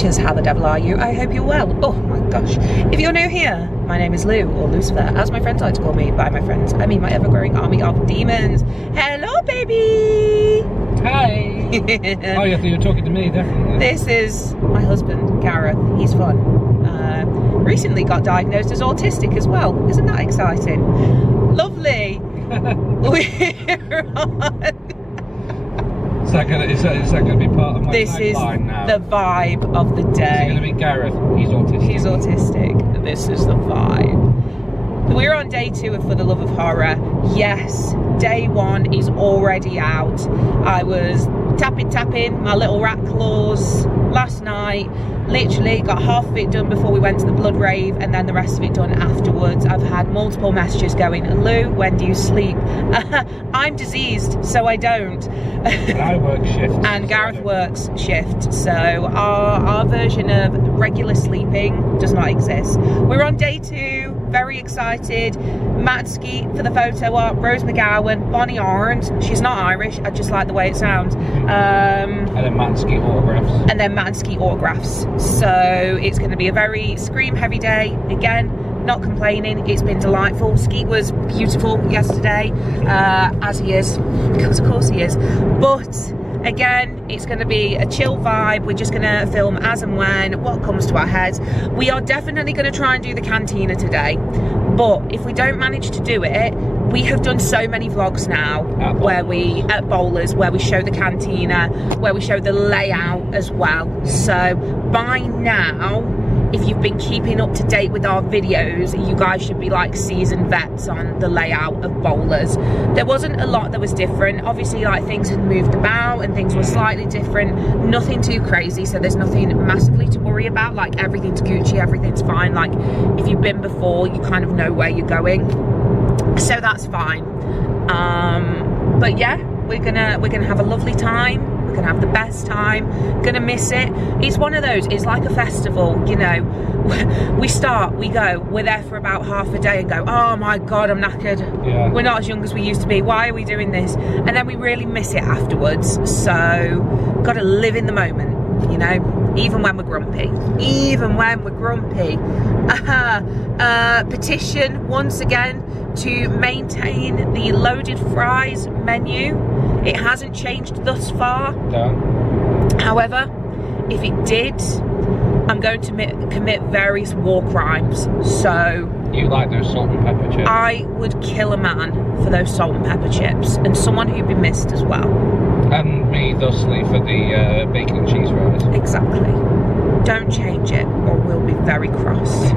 which is How the Devil Are You? I hope you're well. Oh my gosh. If you're new here, my name is Lou, or Lucifer, as my friends like to call me. By my friends, I mean my ever-growing army of demons. Hello, baby! Hi! Oh, yeah, you were talking to me, definitely. This is my husband, Gareth. He's fun. Recently got diagnosed as autistic as well. Isn't that exciting? Lovely! We're on... Is that going to be part of my This is now? the vibe of the day. Is it going to be Gareth? He's autistic. He's autistic. This is the vibe. We're on day 2 of For the Love of Horror. Yes, day 1 is already out. I was tapping my little rat claws last night. Literally got half of it done before we went to the blood rave, and then the rest of it done afterwards. I've had multiple messages going, Lou, when do you sleep? I'm diseased, so I don't. And I work shift. And Gareth works shift, so our version of regular sleeping does not exist. We're on day 2, very excited. Matt Skeet for the photo op, Rose McGowan, Bonnie Arndt. She's not Irish, I just like the way it sounds. And then Matt Skeet autographs. And then Matt Skeet autographs. So it's going to be a very scream heavy day. Again, not complaining, it's been delightful. Skeet was beautiful yesterday, as he is, because of course he is. But again, it's going to be a chill vibe. We're just going to film as and when, what comes to our heads. We are definitely going to try and do the cantina today. But if we don't manage to do it, we have done so many vlogs now at Bowlers, where we show the cantina, where we show the layout as well. So by now, if you've been keeping up to date with our videos, you guys should be like seasoned vets on the layout of Bowlers. There wasn't a lot that was different. Obviously, like, things had moved about and things were slightly different. Nothing too crazy, so there's nothing massively to worry about. Like, everything's Gucci, everything's fine. Like, if you've been before, you kind of know where you're going. So that's fine. But yeah, we're gonna have a lovely time. We're gonna have the best time. Gonna miss it. It's one of those, it's like a festival, you know. We start, we go, we're there for about half a day and go, oh my god, I'm knackered. Yeah. We're not as young as we used to be. Why are we doing this? And then we really miss it afterwards. So gotta live in the moment, you know, even when we're grumpy. Even when we're grumpy. Petition once again to maintain the loaded fries menu. It hasn't changed thus far. No. However, if it did, I'm going to commit various war crimes. So you like those salt and pepper chips? I would kill a man for those salt and pepper chips, and someone who'd be missed as well. And me, thusly, for the bacon and cheese fries. Exactly. Don't change it, or we'll be very cross.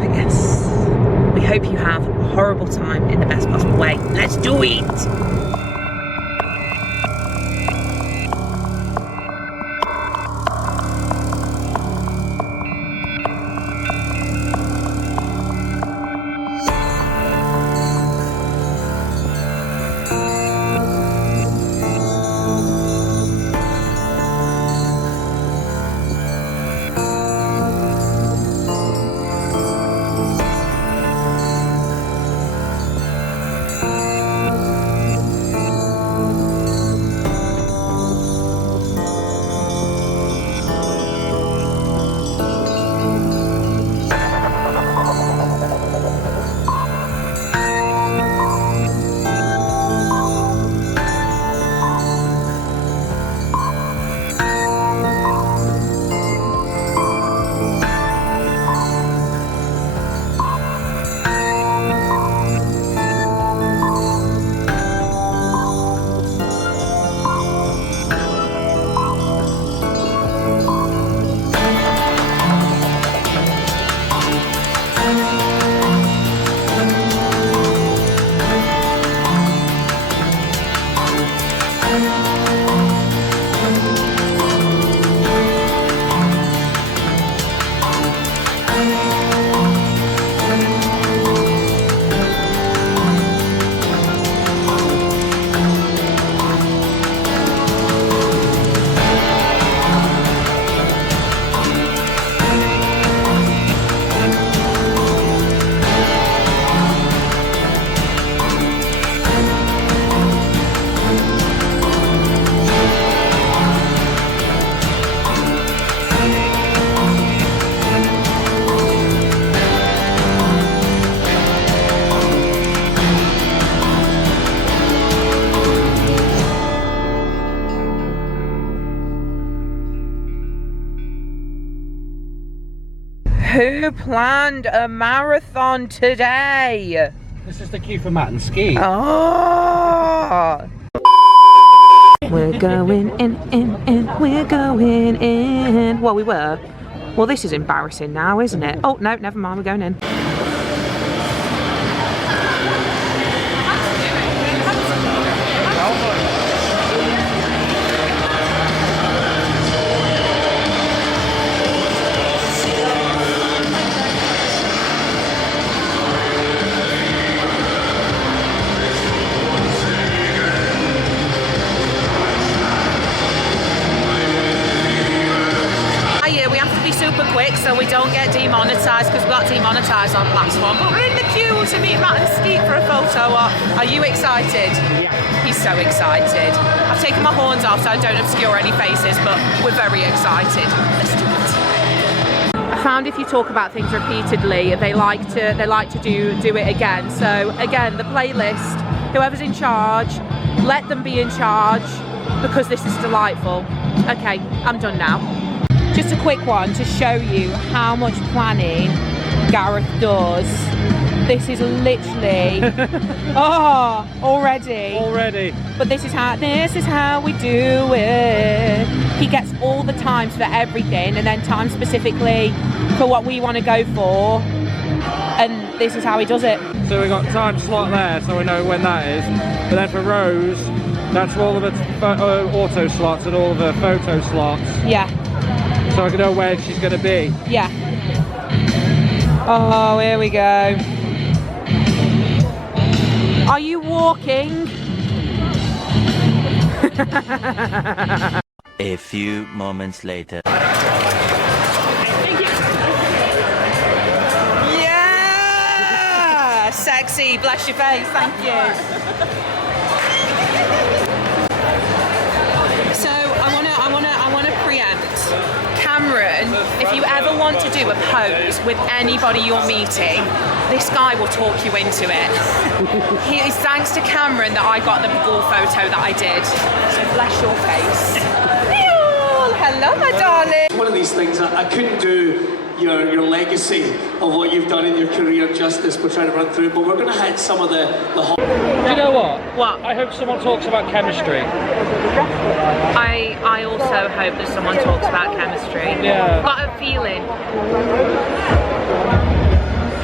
But yes, we hope you have a horrible time in the best possible way. Let's do it! You planned a marathon today. This is the queue for Matt and Skeet. Oh. We're going in, we're going in. Well, we were. Well, this is embarrassing now, isn't it? Oh, no, never mind, we're going in. Super quick so we don't get demonetised, because we got demonetised on the last one, but we're in the queue to meet Matt and Skeet for a photo op. Are you excited? Yeah. He's so excited. I've taken my horns off so I don't obscure any faces, but we're very excited. Let's do it. I found if you talk about things repeatedly, they like to do it again. So again, the playlist, whoever's in charge, let them be in charge, because this is delightful. Okay, I'm done now. Just a quick one to show you how much planning Gareth does. This is literally, oh, already. But this is how we do it. He gets all the times for everything, and then time specifically for what we want to go for. And this is how he does it. So we got time slot there, so we know when that is. But then for Rose, that's all of the auto slots and all of the photo slots. Yeah. So I can know where she's going to be. Yeah. Oh, here we go. Are you walking? A few moments later. Yeah! Sexy, bless your face, thank you. So I wanna preempt. Cameron, if you ever want to do a pose with anybody you're meeting, this guy will talk you into it. It's thanks to Cameron that I got the ball photo that I did. So bless your face. Hello, my darling. One of these things, I couldn't do your legacy of what you've done in your career justice. We're trying to run through it, but we're going to hit some of the Do you know what? What? I hope someone talks about chemistry. I also hope that someone talks about chemistry. Yeah. Got a feeling.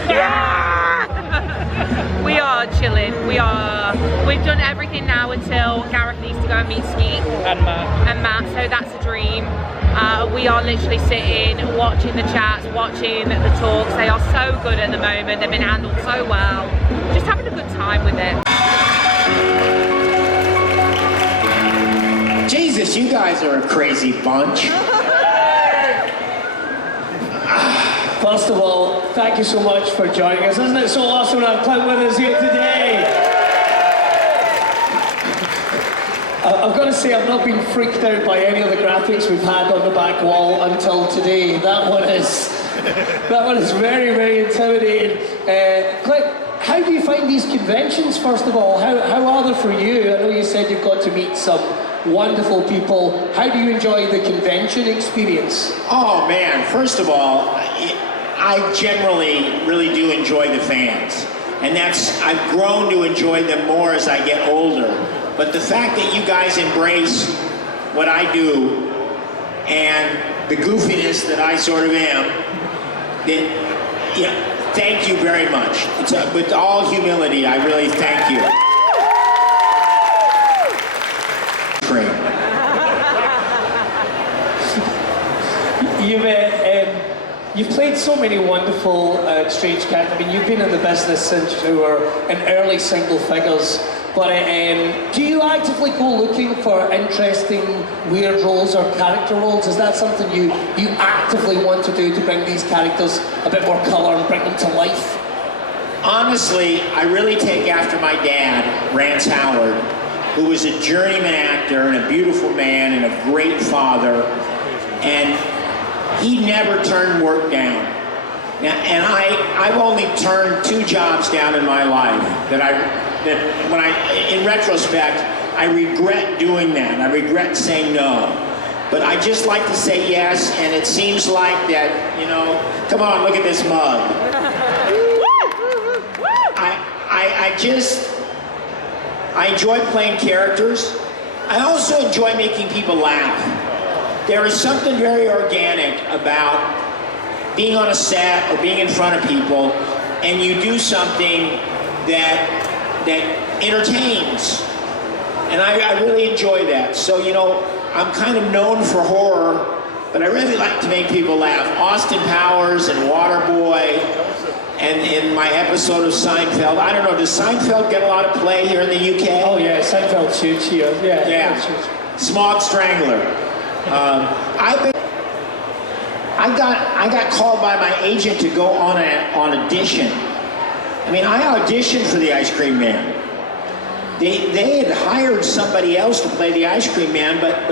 Yeah! We are chilling. We've done everything now until Gareth needs to go and meet Skeet. And Matt. So that's a dream. We are literally sitting, watching the chats, watching the talks. They are so good at the moment. They've been handled so well. Just having a good time with it. Jesus, you guys are a crazy bunch. First of all, thank you so much for joining us. Isn't it so awesome to have Clint with us here today? I've got to say, I've not been freaked out by any of the graphics we've had on the back wall until today. That one is very, very intimidating. Clint, how do you find these conventions, first of all? How are they for you? I know you said you've got to meet some wonderful people. How do you enjoy the convention experience? Oh man, first of all, I generally really do enjoy the fans. And I've grown to enjoy them more as I get older. But the fact that you guys embrace what I do and the goofiness that I sort of am, thank you very much. With all humility, I really thank you. You've played so many wonderful strange characters. I mean, you've been in the business since you were in early single figures. But do you actively go looking for interesting, weird roles or character roles? Is that something you actively want to do to bring these characters a bit more colour and bring them to life? Honestly, I really take after my dad, Rance Howard, who was a journeyman actor and a beautiful man and a great father. And he never turned work down. Now, and I've only turned 2 jobs down in my life in retrospect, I regret doing that. I regret saying no. But I just like to say yes, and it seems like that, you know, come on, look at this mug. I enjoy playing characters. I also enjoy making people laugh. There is something very organic about being on a set or being in front of people, and you do something that entertains. And I really enjoy that. So, you know, I'm kind of known for horror, but I really like to make people laugh. Austin Powers and Waterboy, and in my episode of Seinfeld, I don't know, does Seinfeld get a lot of play here in the UK? Oh yeah, Seinfeld shoots here. Yeah. Smog Strangler. I got called by my agent to go on audition. I mean, I auditioned for the Ice Cream Man. They had hired somebody else to play the Ice Cream Man, but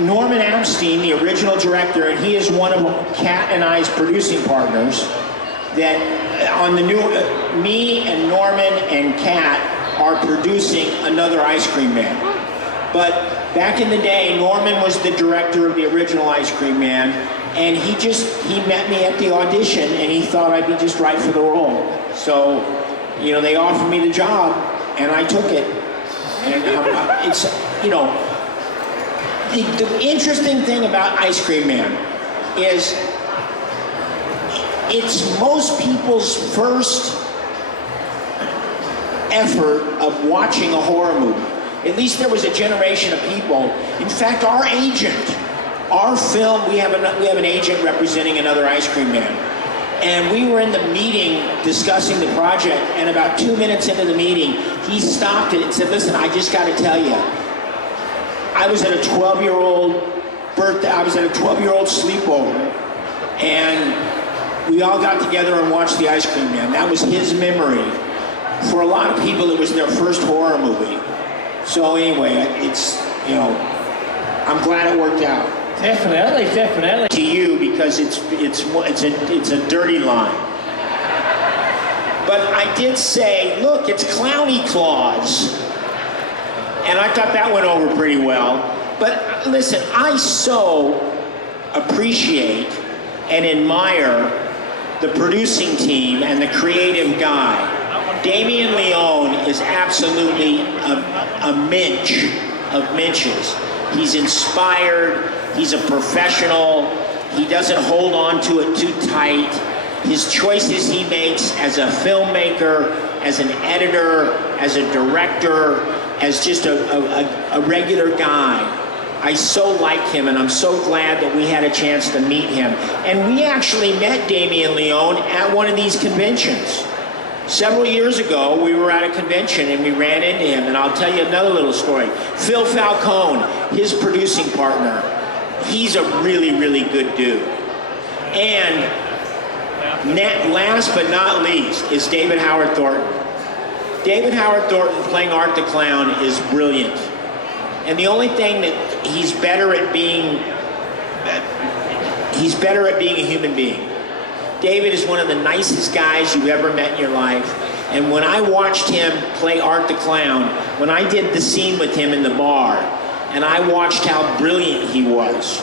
Norman Amstein, the original director, and he is one of Kat and I's producing partners, that on the new, me and Norman and Kat are producing another Ice Cream Man. But back in the day, Norman was the director of the original Ice Cream Man, and he met me at the audition, and he thought I'd be just right for the role. So, you know, they offered me the job, and I took it. And it's, you know, the interesting thing about Ice Cream Man is it's most people's first effort of watching a horror movie. At least there was a generation of people. In fact, our agent, our film, we have an agent representing another Ice Cream Man. And we were in the meeting discussing the project, and about 2 minutes into the meeting, he stopped it and said, listen, I just got to tell you, I was at a 12-year-old sleepover, and we all got together and watched The Ice Cream Man. That was his memory. For a lot of people, it was their first horror movie. So anyway, it's, you know, I'm glad it worked out. Definitely. To you, because it's a dirty line. But I did say, look, it's Clowny Claws. And I thought that went over pretty well. But listen, I so appreciate and admire the producing team and the creative guy. Damien Leone is absolutely a minch of minches. He's inspired, he's a professional, he doesn't hold on to it too tight. His choices he makes as a filmmaker, as an editor, as a director, as just a regular guy. I so like him, and I'm so glad that we had a chance to meet him. And we actually met Damien Leone at one of these conventions. Several years ago, we were at a convention and we ran into him, and I'll tell you another little story. Phil Falcone, his producing partner, he's a really, really good dude. And last but not least is David Howard Thornton. David Howard Thornton playing Art the Clown is brilliant. And the only thing that he's better at being a human being. David is one of the nicest guys you've ever met in your life. And when I watched him play Art the Clown, when I did the scene with him in the bar, and I watched how brilliant he was,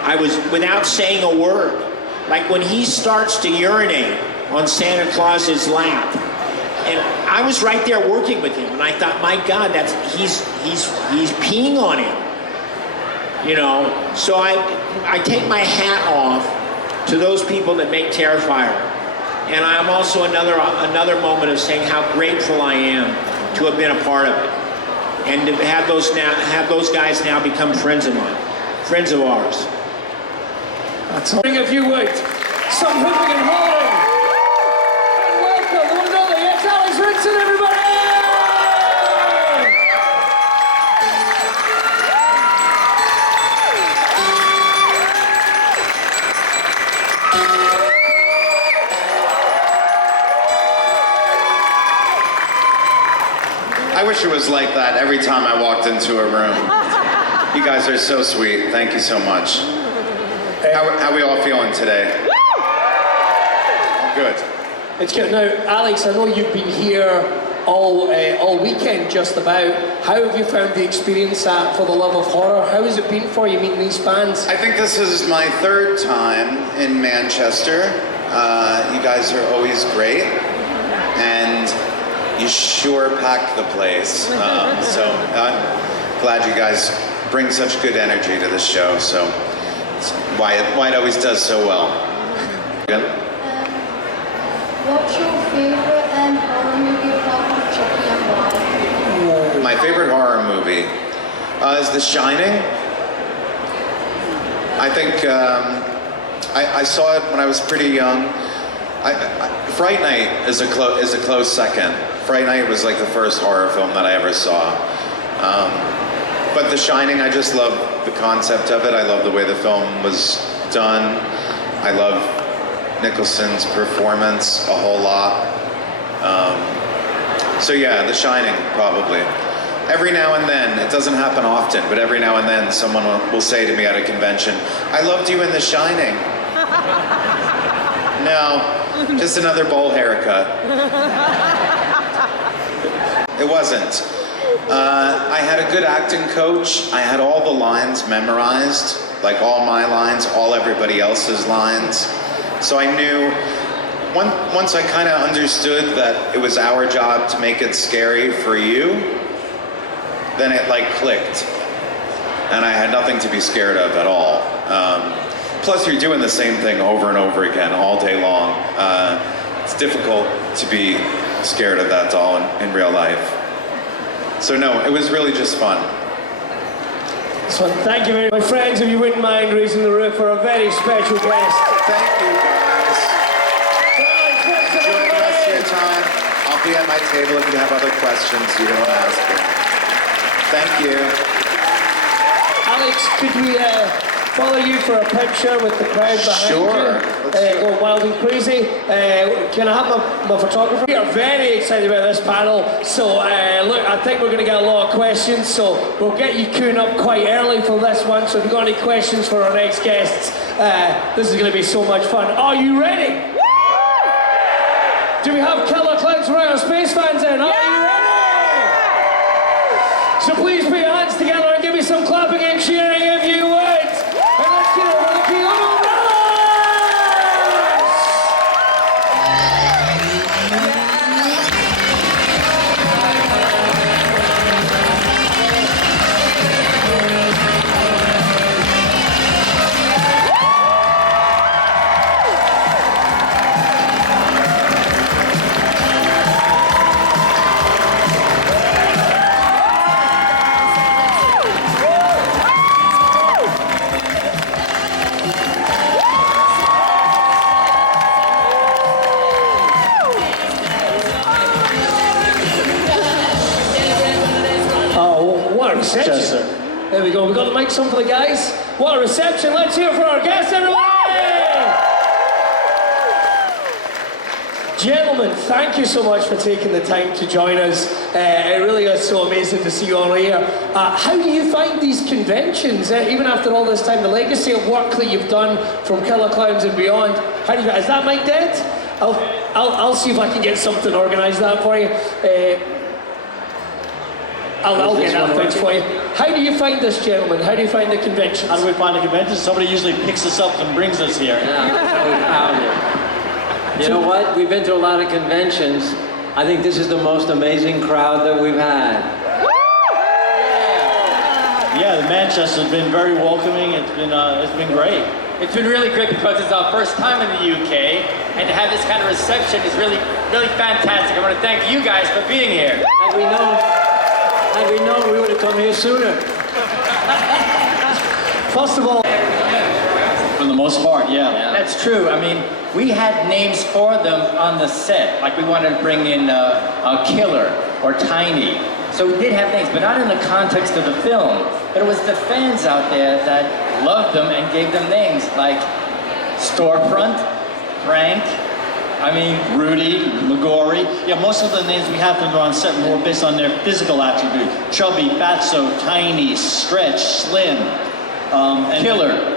I was, without saying a word, like when he starts to urinate on Santa Claus's lap, and I was right there working with him, and I thought, my God, he's peeing on him, you know. So I take my hat off to those people that make Terrifier, and I'm also another moment of saying how grateful I am to have been a part of it, and to have those guys now become friends of mine, friends of ours. That's all. If you would, some hooping and hollering, and welcome the one and only, it's Alex Rinson, everybody! I wish it was like that every time I walked into a room. You guys are so sweet. Thank you so much. How we all feeling today? Good. It's good. Now, Alex, I know you've been here all weekend just about. How have you found the experience at For the Love of Horror? How has it been for you meeting these fans? I think this is my third time in Manchester. You guys are always great, and you sure pack the place. So I'm glad you guys bring such good energy to the show. So it's why it always does so well. Good. What's your favorite horror movie apart from Chucky and why? My favorite horror movie is The Shining. I think I saw it when I was pretty young. Fright Night is a close second. Fright Night was like the first horror film that I ever saw. But The Shining, I just love the concept of it. I love the way the film was done. I love Nicholson's performance a whole lot. So yeah, The Shining, probably. Every now and then, it doesn't happen often, but every now and then someone will say to me at a convention, "I loved you in The Shining." No, just another bowl haircut. It wasn't. I had a good acting coach. I had all the lines memorized, like all my lines, all everybody else's lines. So I knew, once I kind of understood that it was our job to make it scary for you, then it like clicked. And I had nothing to be scared of at all. Plus you're doing the same thing over and over again all day long. It's difficult to be scared of that doll in real life. So no, it was really just fun. So thank you very much. My friends, if you wouldn't mind raising the roof for a very special guest. Thank you guys. Enjoy the rest of your time. I'll be at my table if you have other questions you don't ask me. Thank you. Alex, could we follow you for a picture with the crowd behind Sure. you? Go wild and crazy. Can I have my photographer? We are very excited about this panel. So look, I think we're going to get a lot of questions. So we'll get you queuing up quite early for this one. So if you've got any questions for our next guests, this is going to be so much fun. Are you ready? Do we have killer Klowns for our space fans in? Are you ready? So please put your hands together and give me some clapping and cheering if you would. And let's get it for the Klowns! Reception. Yes, sir. There we go. We got the mics on for the guys. What a reception. Let's hear it for our guests, everybody! Gentlemen, thank you so much for taking the time to join us. It really is so amazing to see you all here. How do you find these conventions, even after all this time? The legacy of work that you've done from Killer Klowns and beyond. How do you? Is that mic dead? I'll see if I can get something organised that for you. I'll get that fixed for you. How do you find this, gentlemen? How do you find the conventions? How do we find the conventions? Somebody usually picks us up and brings us here. Yeah, that's how we found it. You know what? We've been to a lot of conventions. I think this is the most amazing crowd that we've had. Yeah, the Manchester's been very welcoming. It's been great. It's been really great because it's our first time in the UK, and to have this kind of reception is really, really fantastic. I want to thank you guys for being here. Had we known, we would have come here sooner. First of all, For the most part, yeah. That's true. I mean, we had names for them on the set. Like we wanted to bring in a Killer or Tiny. So we did have names, but not in the context of the film. But it was the fans out there that loved them and gave them names like Storefront, Frank, Rudy, Ligori. Yeah, most of the names we have them on set were based on their physical attributes. Chubby, Fatso, Tiny, Stretch, Slim, and Killer.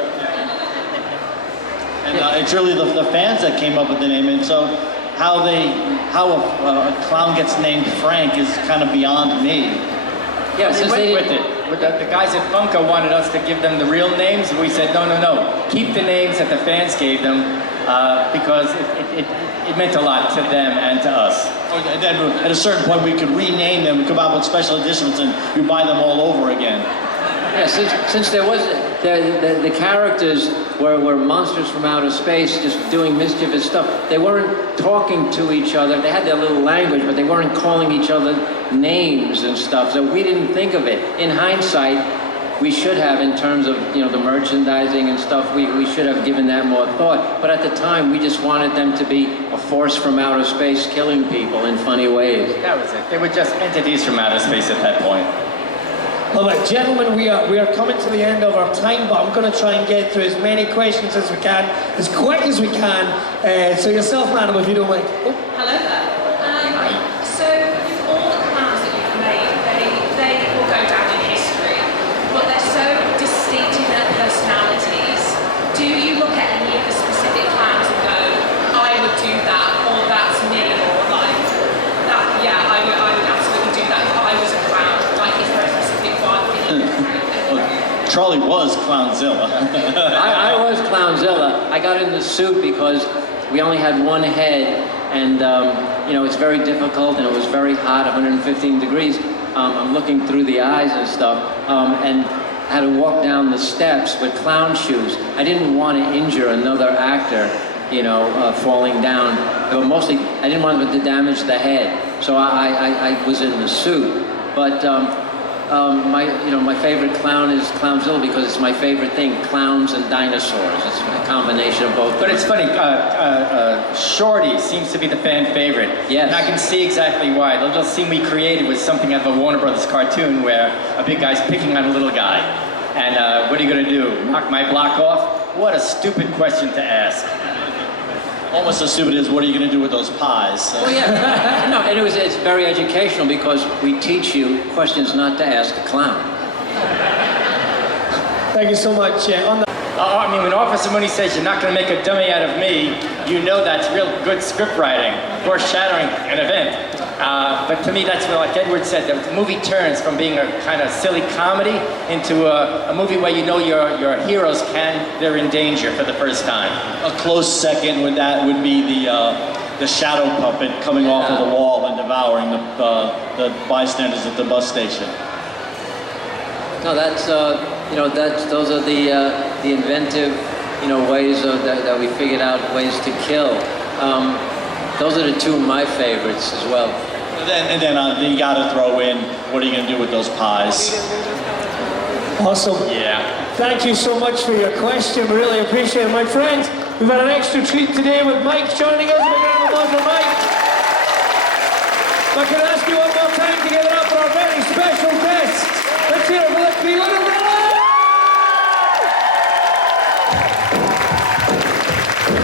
And it's really the fans that came up with the name. And so how a clown gets named Frank is kind of beyond me. Yeah, We since went they with didn't- it. But the guys at Funko wanted us to give them the real names, and we said, no, keep the names that the fans gave them, because it meant a lot to them and to us. And then at a certain point, we could rename them, come out with special editions, and you buy them all over again. Yeah, since there was the characters were monsters from outer space, just doing mischievous stuff. They weren't talking to each other. They had their little language, but they weren't calling each other names and stuff. So we didn't think of it. In hindsight, we should have, in terms of the merchandising and stuff. We should have given that more thought. But at the time, we just wanted them to be a force from outer space, killing people in funny ways. That was it. They were just entities from outer space at that point. All right, gentlemen, we are coming to the end of our time, but I'm going to try and get through as many questions as we can, as quick as we can. So yourself, madam, if you don't mind. Oh. Hello there. So with all the clowns that you've made, they will go down in history, but they're so distinct in their personalities. Do you look at any of the specific clowns and go, I would do that, or that's me, or like that? Yeah, I would absolutely do that if I was a clown. Like, is there a specific one? Well, Charlie was Clownzilla. I was Clownzilla. I got in the suit because we only had one head, and it's very difficult, and it was very hot, 115 degrees. I'm looking through the eyes and stuff, and had to walk down the steps with clown shoes. I didn't want to injure another actor, falling down. But mostly, I didn't want to damage the head, so I was in the suit. But my favorite clown is Clownzilla because it's my favorite thing, clowns and dinosaurs. It's a combination of both. But it's funny, Shorty seems to be the fan favorite. Yes. And I can see exactly why. The little scene we created was something out of a Warner Brothers cartoon where a big guy's picking on a little guy. And what are you going to do? Knock my block off? What a stupid question to ask. Almost as stupid as, what are you going to do with those pies? Well, yeah. No, and it's very educational because we teach you questions not to ask a clown. Thank you so much. When Officer Mooney says you're not going to make a dummy out of me, you know that's real good script writing, foreshadowing an event. But to me, that's like Edward said, the movie turns from being a kind of silly comedy into a movie where you know your heroes they're in danger for the first time. A close second would be the shadow puppet coming off of the wall and devouring the bystanders at the bus station. No, those are the inventive, ways that we figured out ways to kill. Those are the two of my favorites as well. And then you got to throw in, what are you going to do with those pies? Awesome. Yeah. Thank you so much for your question. We really appreciate it. My friends, we've had an extra treat today with Mike joining us. We're going to have a buzz for Mike. If I could ask you one more time to give it up for our very special guest. Let's hear it for Matthew Lillard.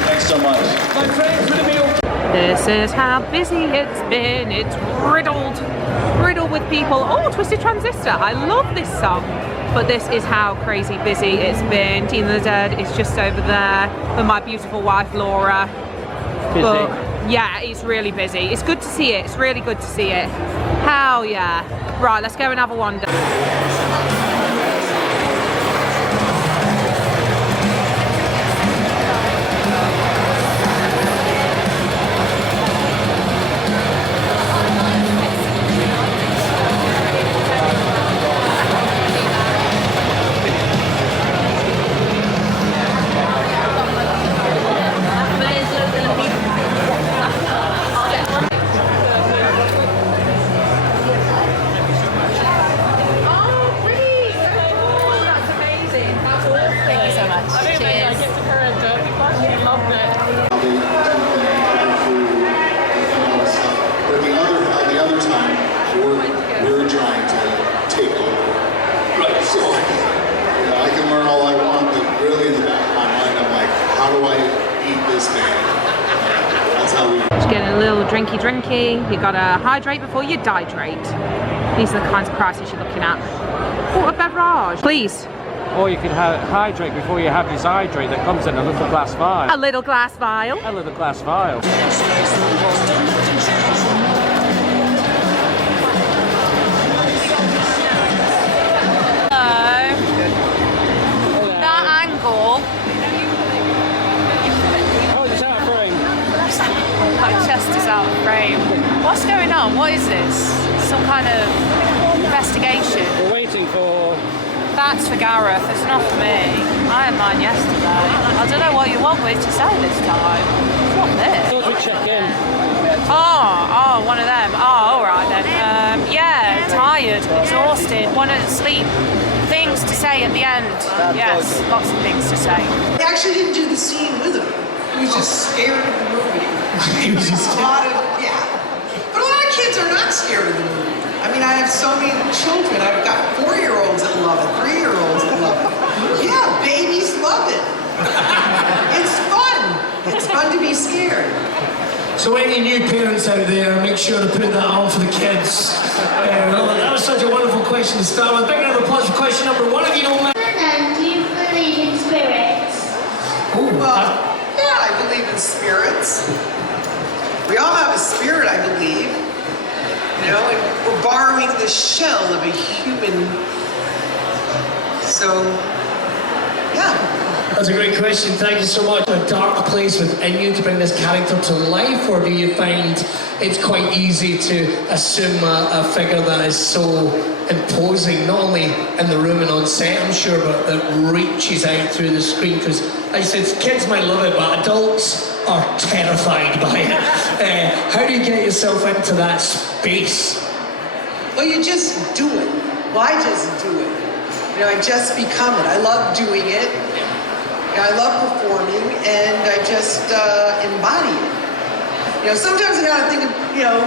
Thanks so much. My friends, would it be okay? This is how busy it's been. It's riddled with people. Oh, Twisted Transistor. I love this song. But this is how crazy busy it's been. Team of the Dead is just over there with my beautiful wife, Laura. Busy. But yeah, it's really busy. It's good to see it. It's really good to see it. Hell yeah. Right, let's go and have a wander. Drinky. You gotta hydrate before you dihydrate. These are the kinds of prices you're looking at. Water beverage, please. or you can hydrate before you have your hydrate that comes in a little glass vial. A little glass vial. A little glass vial. That angle. Oh, it's out of frame. My chest is out of frame. What's going on? What is this? Some kind of investigation? We're waiting for... That's for Gareth, it's not for me. I had mine yesterday. I don't know what you want me to say this time. It's not this. Thought we'd check in. Oh, one of them. Oh, alright then. Yeah, tired, exhausted, wanted to sleep. Things to say at the end. Yes, lots of things to say. He actually didn't do the scene with him. He was just scared of the movie. He was just a lot of, yeah. But a lot of kids are not scared of the movie. I mean, I have so many children. I've got 4-year-olds that love it, 3-year-olds that love it. Yeah, babies love it. It's fun. It's fun to be scared. So any new parents out there, make sure to put that on for the kids. That was such a wonderful question to start with. Big round of applause for question number 1. If you don't mind. Do you believe in spirits? Yeah, I believe in spirits. We all have a spirit, I believe. You know, and we're borrowing the shell of a human. So, yeah. That's a great question. Thank you so much. A dark place within you to bring this character to life, or do you find it's quite easy to assume a figure that is so imposing, not only in the room and on set, I'm sure, but that reaches out through the screen? Because, like I said, kids might love it, but adults are terrified by it. How do you get yourself into that space? Well, you just do it. Well, I just do it. You know, I just become it. I love doing it. I love performing, and I just embody it. You know, sometimes I gotta think of,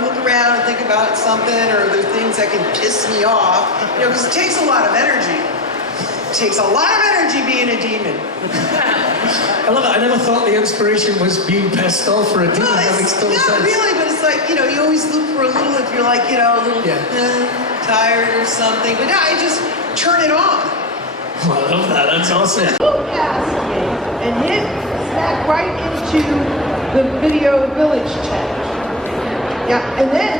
look around and think about something, or there are things that can piss me off, because it takes a lot of energy. It takes a lot of energy being a demon. I love it. I never thought the inspiration was being pissed off for a demon. That makes total sense. Really, but it's like, you always look for a little, if you're like, a little tired or something. But I just turn it on. Oh, I love that. That's awesome. And hit smack right into the video village chat. Yeah, and then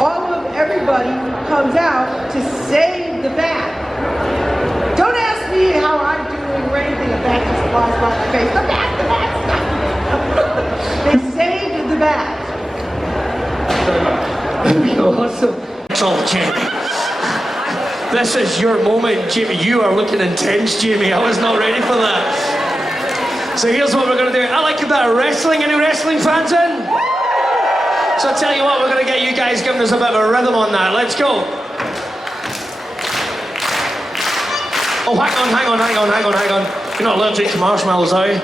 all of everybody comes out to save the bat. Don't ask me how I'm doing or anything. A bat just flies by my face. The bat. They saved the bat. Awesome. It's all Jamie. This is your moment, Jamie. You are looking intense, Jamie. I was not ready for that. So here's what we're going to do. I like a bit of wrestling. Any wrestling fans in? So I'll tell you what, we're going to get you guys giving us a bit of a rhythm on that. Let's go. Oh, hang on. You're not allergic to marshmallows, are you?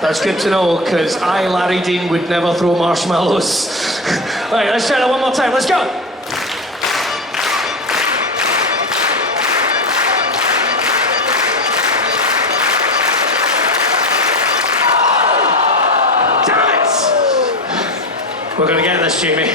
That's good to know, because I, Larry Dean, would never throw marshmallows. Right, let's try that one more time. Let's go. We're gonna get this, Jamie.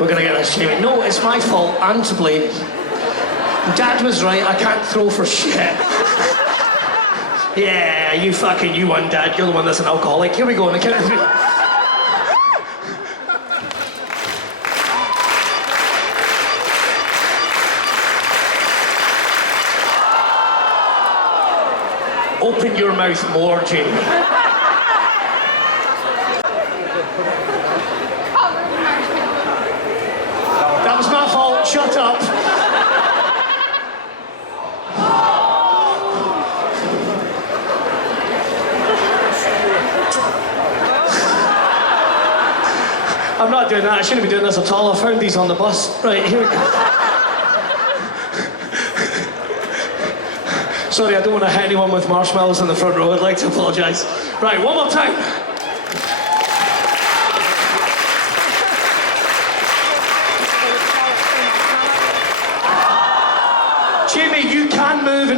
We're gonna get this, Jamie. No, it's my fault. I'm to blame. Dad was right. I can't throw for shit. Yeah, you won, Dad. You're the one that's an alcoholic. Here we go. On the count of... Open your mouth more, Jamie. That was my fault. Shut up. I'm not doing that. I shouldn't be doing this at all. I found these on the bus. Right, here we go. Sorry, I don't want to hit anyone with marshmallows in the front row. I'd like to apologise. Right, one more time.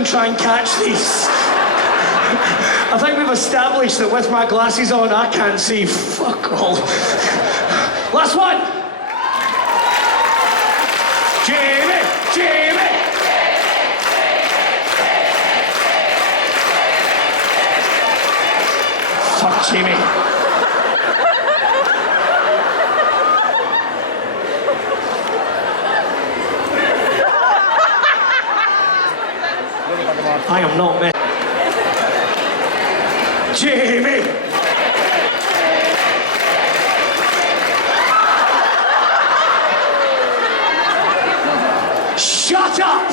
try and catch these. I think we've established that with my glasses on, I can't see fuck all. Last one. Jamie, Jamie. Fuck Jamie. I am not me. Jamie! Shut up!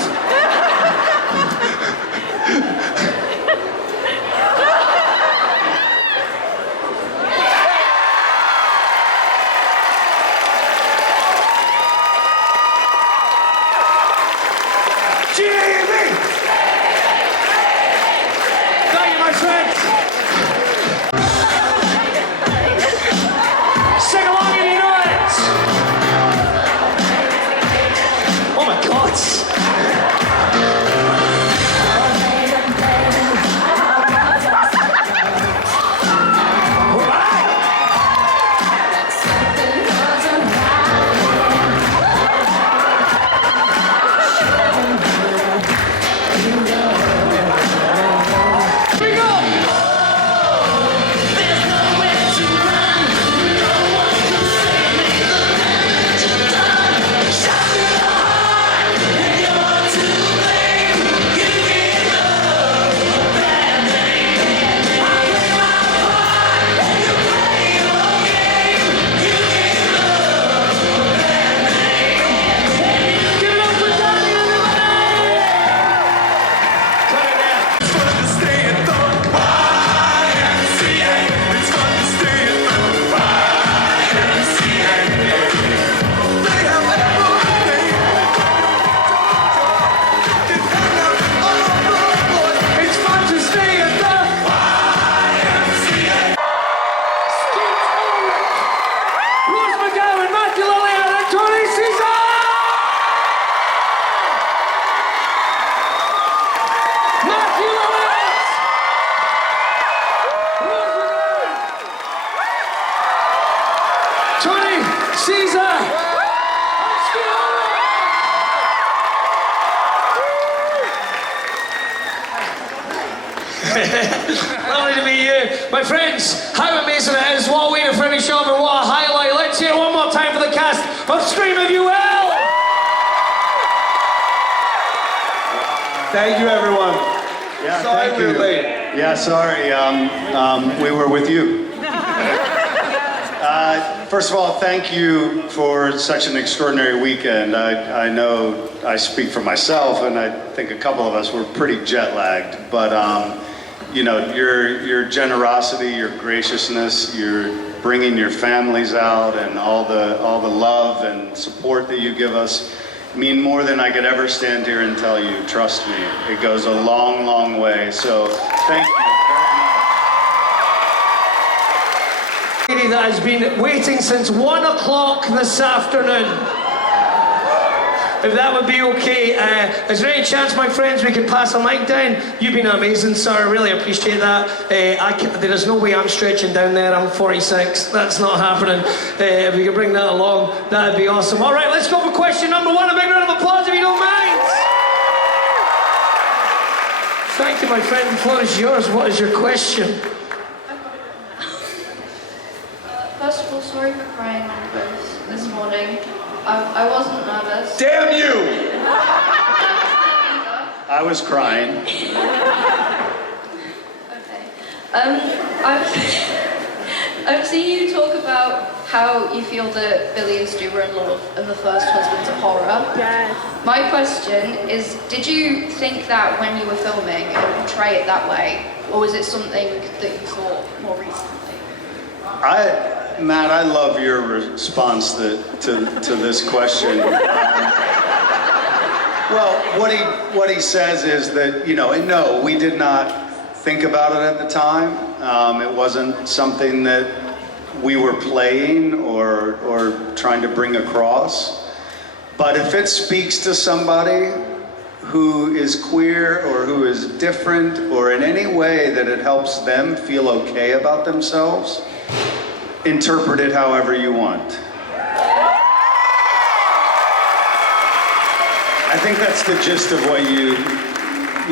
Jamie! Thank you, my friends. Sing along if you know it. Oh my God. Matthew Lillard and Caesar! Matthew Lillard! Tony, Caesar! Lovely to meet you. My friends, how amazing it is. What a way to finish off and what a highlight. Let's hear it one more time for the cast of Scream If You Will. Thank you, everyone. Yeah, sorry thank you. We were late. Yeah, sorry. We were with you. First of all, thank you for such an extraordinary weekend. I know I speak for myself, and I think a couple of us were pretty jet-lagged, but you know, your generosity, your graciousness, your bringing your families out, and all the love and support that you give us mean more than I could ever stand here and tell you. Trust me, it goes a long, long way. So thank you very much. That has been waiting since 1 o'clock this afternoon. If that would be okay, is there any chance, my friends, we could pass a mic down? You've been amazing, sir. I really appreciate that. There is no way I'm stretching down there. I'm 46. That's not happening. If we could bring that along, that'd be awesome. All right, let's go for question number 1. A big round of applause if you don't mind. Thank you, my friend. The floor is yours. What is your question? First of all, sorry for crying on the bus this morning. I wasn't nervous. Damn you! I was crying. Okay. I've seen you talk about how you feel that Billy and Stu were in love and the first husband to horror. Yes. My question is, did you think that when you were filming and portray it that way, or was it something that you thought more recently? Matt, I love your response to this question. Well, what he says is that, you know, no, we did not think about it at the time. It wasn't something that we were playing or trying to bring across. But if it speaks to somebody who is queer or who is different or in any way that it helps them feel okay about themselves, interpret it however you want. I think that's the gist of what you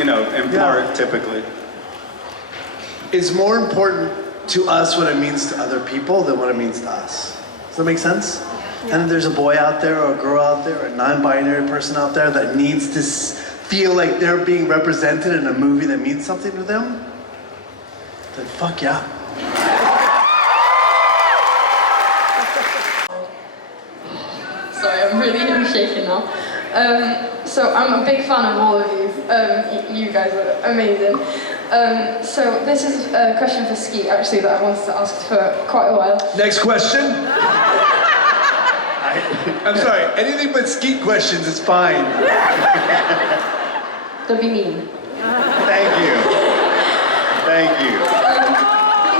impart typically. It's more important to us what it means to other people than what it means to us. Does that make sense? Yeah. And if there's a boy out there or a girl out there or a non-binary person out there that needs to feel like they're being represented in a movie that means something to them, then fuck yeah. Sorry, I'm really shaking now. So I'm a big fan of all of you. You guys are amazing. So this is a question for Skeet, actually, that I wanted to ask for quite a while. Next question. I'm sorry, anything but Skeet questions is fine. Don't be mean. Thank you. Thank you. Do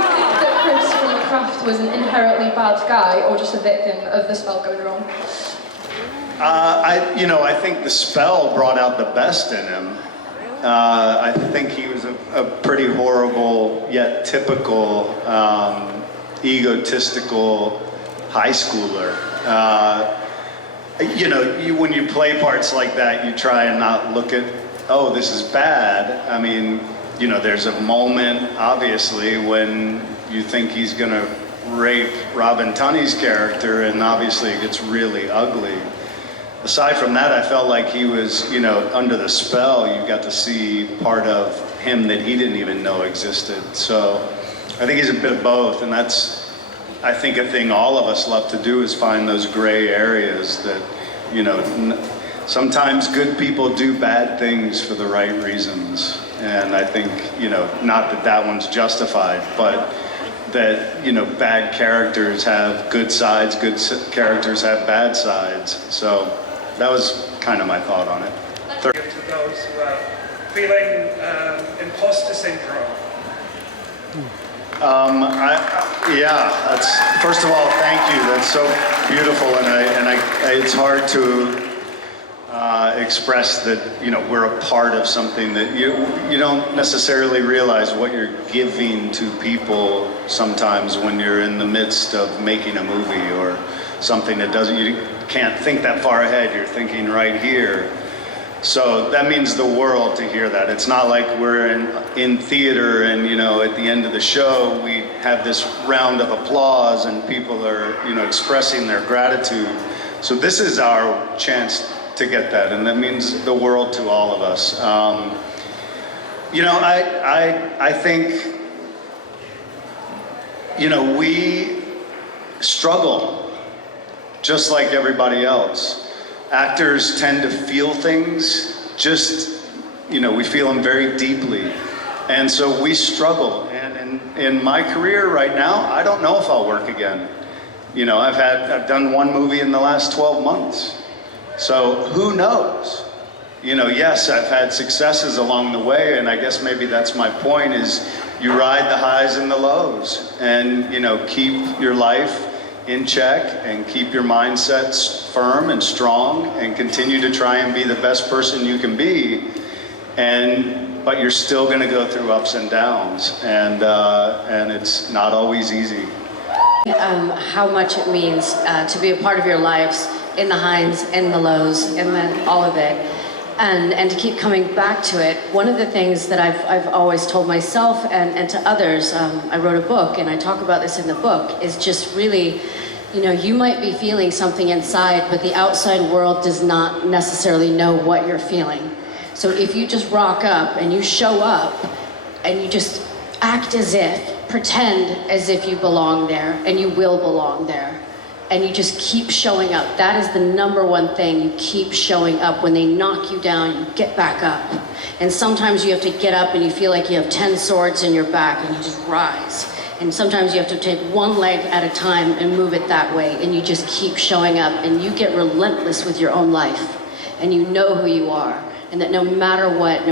you think that Chris from The Craft was an inherently bad guy or just a victim of the spell going wrong? I think the spell brought out the best in him. I think he was a pretty horrible yet typical egotistical high schooler. When you play parts like that, you try and not look at, oh, this is bad. I mean, there's a moment, obviously, when you think he's gonna rape Robin Tunney's character, and obviously it gets really ugly. Aside from that, I felt like he was, under the spell, you got to see part of him that he didn't even know existed. So I think he's a bit of both, and that's, I think, a thing all of us love to do is find those gray areas that, sometimes good people do bad things for the right reasons. And I think, not that one's justified, but that, bad characters have good sides, good characters have bad sides. So that was kind of my thought on it. To those who are feeling imposter syndrome. First of all, thank you. That's so beautiful, and it's hard to express that we're a part of something that you don't necessarily realize what you're giving to people sometimes when you're in the midst of making a movie or something that you can't think that far ahead. You're thinking right here. So that means the world to hear that. It's not like we're in theater and, at the end of the show, we have this round of applause and people are, expressing their gratitude. So this is our chance to get that, and that means the world to all of us. I think, we struggle just like everybody else. Actors tend to feel things, we feel them very deeply. And so we struggle. And in my career right now, I don't know if I'll work again. I've done one movie in the last 12 months. So who knows? Yes, I've had successes along the way, and I guess maybe that's my point is you ride the highs and the lows and, keep your life in check and keep your mindset firm and strong and continue to try and be the best person you can be. But you're still going to go through ups and downs, and it's not always easy. How much it means to be a part of your lives in the highs and the lows and then all of it, and to keep coming back to it. One of the things that I've always told myself and to others, I wrote a book and I talk about this in the book, is just really, you might be feeling something inside, but the outside world does not necessarily know what you're feeling. So if you just rock up and you show up and you just act as if, pretend as if you belong there, and you will belong there, and you just keep showing up. That is the number one thing. You keep showing up. When they knock you down, you get back up. And sometimes you have to get up and you feel like you have 10 swords in your back and you just rise. And sometimes you have to take one leg at a time and move it that way, and you just keep showing up, and you get relentless with your own life, and you know who you are, and that no matter what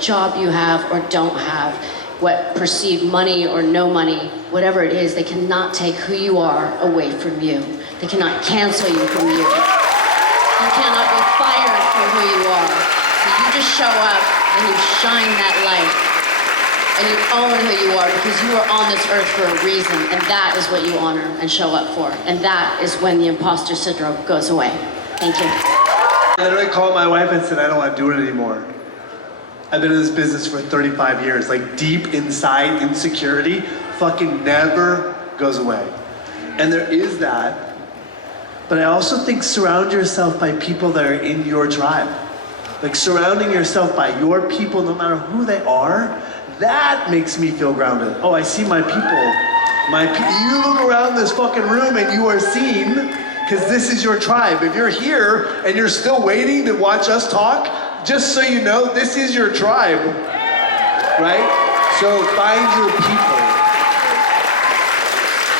job you have or don't have, what perceived money or no money, whatever it is, they cannot take who you are away from you. They cannot cancel you from you. You cannot be fired from who you are. So you just show up and you shine that light. And you own who you are because you are on this earth for a reason, and that is what you honor and show up for. And that is when the imposter syndrome goes away. Thank you. I literally called my wife and said, I don't want to do it anymore. I've been in this business for 35 years. Like deep inside insecurity fucking never goes away. And there is that. But I also think surround yourself by people that are in your tribe. Like surrounding yourself by your people, no matter who they are, that makes me feel grounded. Oh, I see my people. You look around this fucking room and you are seen, because this is your tribe. If you're here and you're still waiting to watch us talk, just so you know, this is your tribe, right? So find your people.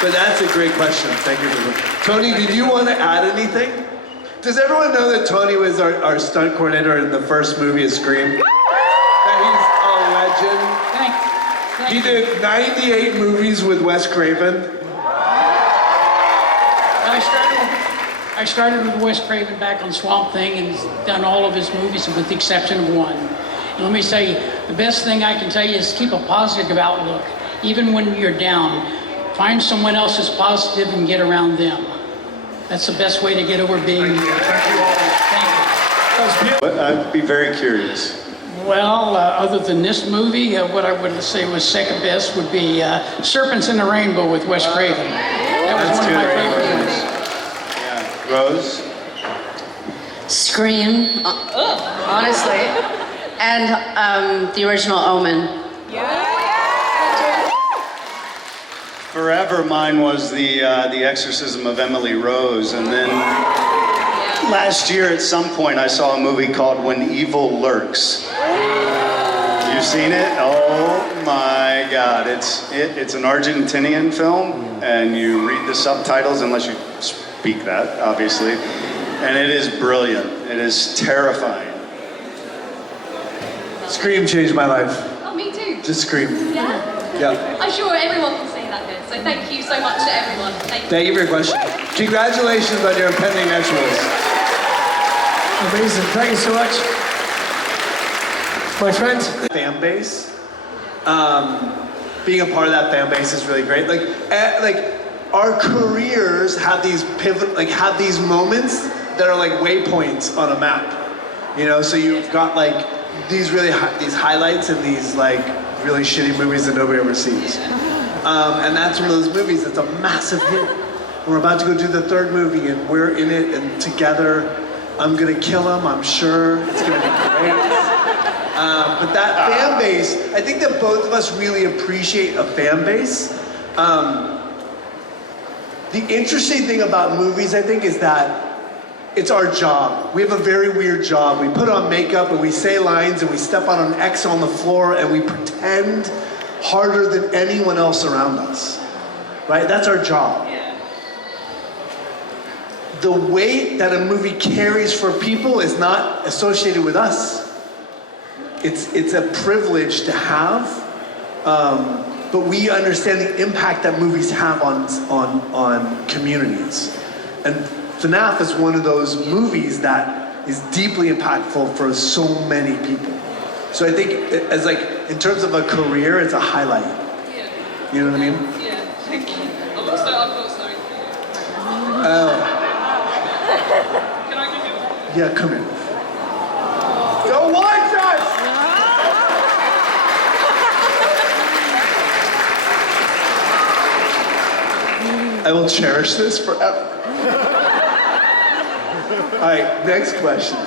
But that's a great question. Thank you for that. Tony, did you want to add anything? Does everyone know that Tony was our stunt coordinator in the first movie of Scream? That he's a legend. He did 98 movies with Wes Craven. I started with Wes Craven back on Swamp Thing and done all of his movies with the exception of one. And let me say, the best thing I can tell you is keep a positive outlook. Even when you're down, find someone else who's positive and get around them. That's the best way to get over being... Thank you all. Thank you. I'd be very curious. Well, other than this movie, what I would say was second best would be Serpents in the Rainbow with Wes Craven. That was one of my favorite ones. Rose? Scream, honestly. And the original Omen. Forever mine was the exorcism of Emily Rose, and then last year at some point I saw a movie called When Evil Lurks. You seen it? Oh my God, it's an Argentinian film, and you read the subtitles unless you speak that, obviously, and it is brilliant. It is terrifying. Scream changed my life. Oh, me too. Just Scream. Yeah? Yeah. I'm sure everyone can say that good, so thank you so much to everyone. Thank you for your question. Congratulations on your impending next roles. Amazing, thank you so much. My friend. Fan base. Being a part of that fan base is really great. Like our careers have these have these moments that are like waypoints on a map. You know, so you've got like these these highlights and these like really shitty movies that nobody ever sees. And that's one of those movies that's a massive hit. We're about to go do the third movie and we're in it and together. I'm gonna kill him, I'm sure. It's gonna be great. But that fan base, I think that both of us really appreciate a fan base. The interesting thing about movies, I think, is that it's our job. We have a very weird job. We put on makeup and we say lines and we step on an X on the floor and we pretend harder than anyone else around us. Right? That's our job. The weight that a movie carries for people is not associated with us. It's a privilege to have, but we understand the impact that movies have on communities. And FNAF is one of those movies that is deeply impactful for so many people. So I think as like, in terms of a career, it's a highlight. You know what I mean? Yeah, thank you. I'm not sorry. Can I give you a... Yeah, come here. Go watch us! I will cherish this forever. All right, next question.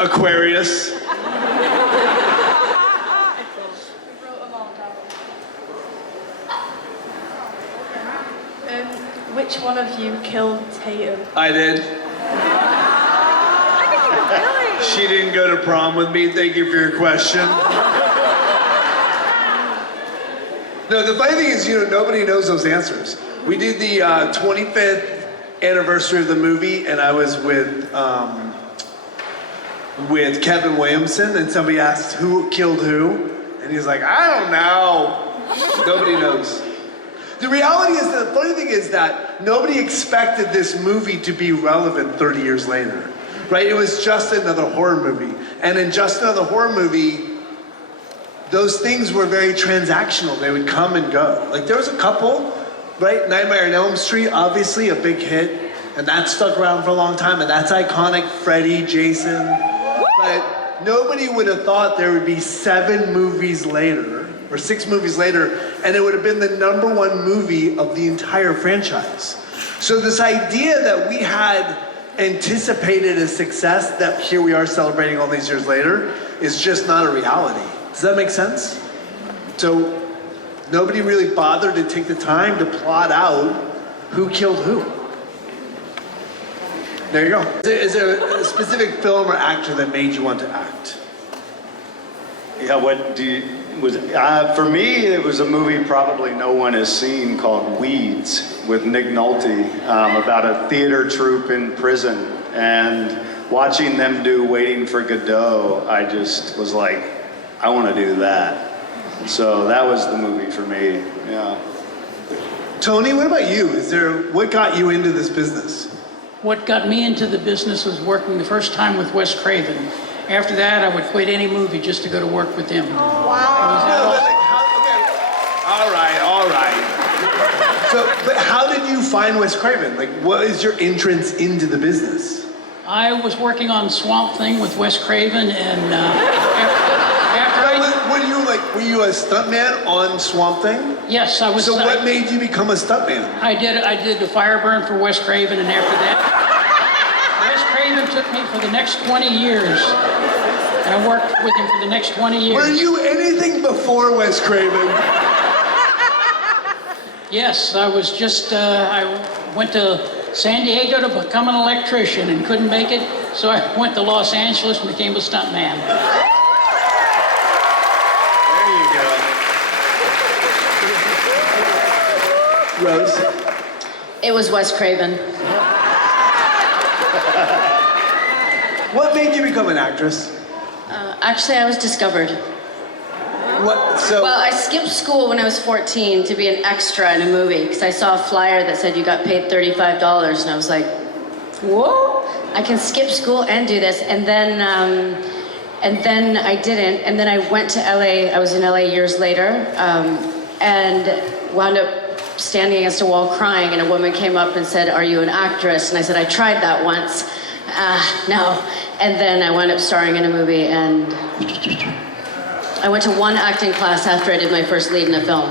Aquarius. Which one of you killed Tatum? I did. She didn't go to prom with me. Thank you for your question. No, the funny thing is, nobody knows those answers. We did the 25th anniversary of the movie, and I was with Kevin Williamson, and somebody asked who killed who, and he's like, I don't know. Nobody knows. The reality is, the funny thing is that nobody expected this movie to be relevant 30 years later. right? It was just another horror movie. And in just another horror movie, those things were very transactional. They would come and go. Like there was a couple, right? Nightmare on Elm Street, obviously a big hit. And that stuck around for a long time. And that's iconic, Freddy, Jason. But nobody would have thought there would be 7 movies later, or 6 movies later, and it would have been the #1 movie of the entire franchise. So this idea that we had anticipated a success, that here we are celebrating all these years later, is just not a reality. Does that make sense? So nobody really bothered to take the time to plot out who killed who. There you go. Is there a specific film or actor that made you want to act? Yeah, for me, it was a movie probably no one has seen called Weeds with Nick Nolte, about a theater troupe in prison. And watching them do Waiting for Godot, I just was like, I want to do that. So that was the movie for me, yeah. Tony, what about you? What got you into this business? What got me into the business was working the first time with Wes Craven. After that, I would quit any movie just to go to work with him. All right. So, but how did you find Wes Craven? Like, what is your entrance into the business? I was working on Swamp Thing with Wes Craven, and were you a stuntman on Swamp Thing? Yes, I was. So what made you become a stuntman? I did the fire burn for Wes Craven, and after that, Wes Craven took me for the next 20 years. And I worked with him for the next 20 years. Were you anything before Wes Craven? Yes, I was just, I went to San Diego to become an electrician and couldn't make it, so I went to Los Angeles and became a stuntman. Rose? It was Wes Craven. What made you become an actress? Actually, I was discovered. What? So? Well, I skipped school when I was 14 to be an extra in a movie because I saw a flyer that said you got paid $35, and I was like, whoa, I can skip school and do this. And then I didn't. And then I went to LA. I was in LA years later, and wound up standing against a wall crying, and a woman came up and said, "Are you an actress?" And I said, "I tried that once." No. And then I wound up starring in a movie, and I went to one acting class after I did my first lead in a film.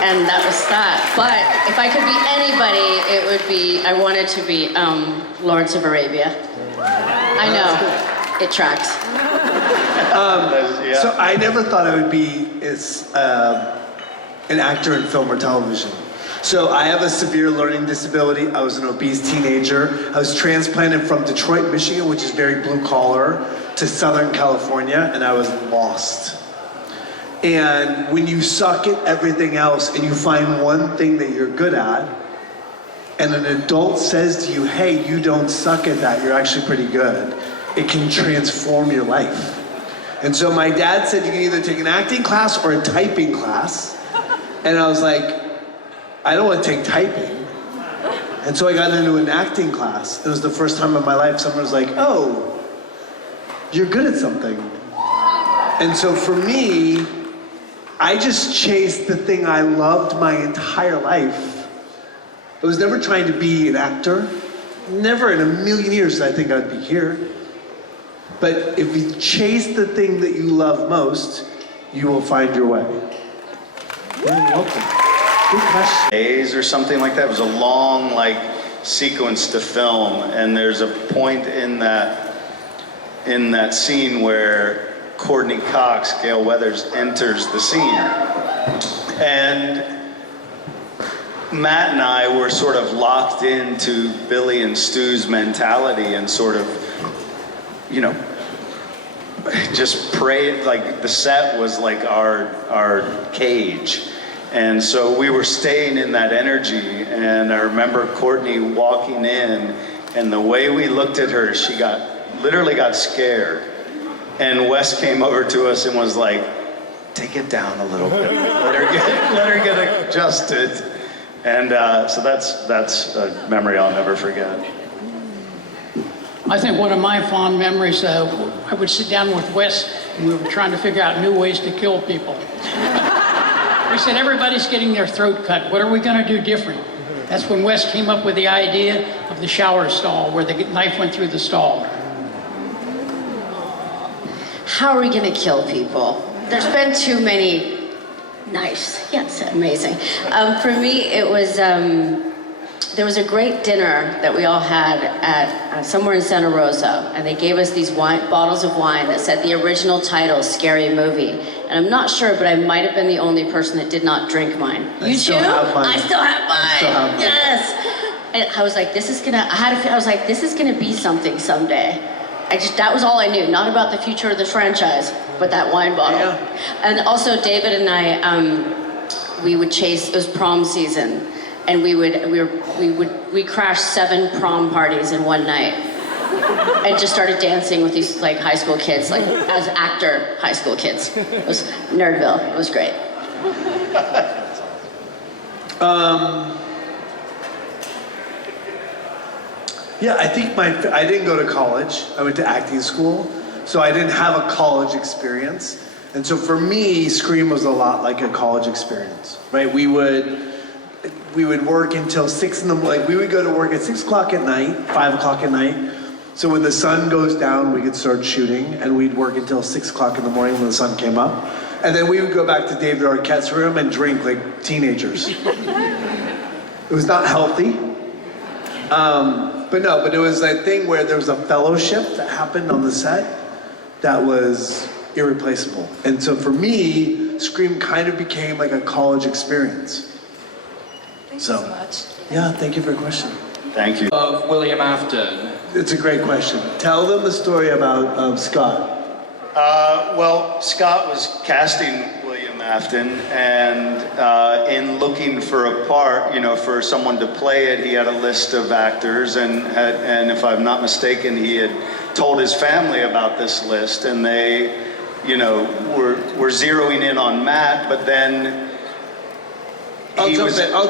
And that was that. But if I could be anybody, it would be, I wanted to be Lawrence of Arabia. I know, it tracked. So I never thought I would be an actor in film or television. So I have a severe learning disability. I was an obese teenager. I was transplanted from Detroit, Michigan, which is very blue collar, to Southern California, and I was lost. And when you suck at everything else and you find one thing that you're good at, and an adult says to you, "Hey, you don't suck at that, you're actually pretty good," it can transform your life. And so my dad said you can either take an acting class or a typing class. And I was like, I don't want to take typing. And so I got into an acting class. It was the first time in my life someone was like, "Oh, you're good at something." And so for me, I just chased the thing I loved my entire life. I was never trying to be an actor. Never in a million years did I think I'd be here. But if you chase the thing that you love most, you will find your way. You're welcome. Good question. Days or something like that. It was a long, sequence to film, and there's a point in that scene where Courtney Cox, Gale Weathers, enters the scene, and Matt and I were sort of locked into Billy and Stu's mentality and sort of, just prayed, the set was like our cage. And so we were staying in that energy, and I remember Courtney walking in, and the way we looked at her, she literally got scared. And Wes came over to us and was like, "Take it down a little bit, let her get adjusted." And so that's a memory I'll never forget. I think one of my fond memories, I would sit down with Wes and we were trying to figure out new ways to kill people. We said, everybody's getting their throat cut. What are we going to do different? That's when Wes came up with the idea of the shower stall, where the knife went through the stall. How are we going to kill people? There's been too many knives. Yes, amazing. For me, it was, there was a great dinner that we all had at somewhere in Santa Rosa, and they gave us these bottles of wine that said the original title, Scary Movie. And I'm not sure, but I might have been the only person that did not drink mine. You too? I still have mine. Yes. And I was like, this is gonna be something someday. That was all I knew, not about the future of the franchise, but that wine bottle. Yeah. And also David and I, we would chase, it was prom season, and we crashed 7 prom parties in one night. And just started dancing with these like high school kids, like as actor high school kids. It was Nerdville, it was great. Yeah, I think I didn't go to college. I went to acting school, so I didn't have a college experience. And so for me, Scream was a lot like a college experience, right? We would work until 6 in the morning. Like we would go to work at 6 o'clock at night, 5 o'clock at night. So when the sun goes down, we could start shooting, and we'd work until 6 o'clock in the morning when the sun came up. And then we would go back to David Arquette's room and drink like teenagers. It was not healthy. But it was that thing where there was a fellowship that happened on the set that was irreplaceable. And so for me, Scream kind of became like a college experience. Thank you so much. Yeah, thank you for your question. Thank you. Of William Afton. It's a great question. Tell them the story about Scott. Well, Scott was casting William Afton, and in looking for a part, for someone to play it, he had a list of actors, and if I'm not mistaken, he had told his family about this list, and they, were zeroing in on Matt, but then I'll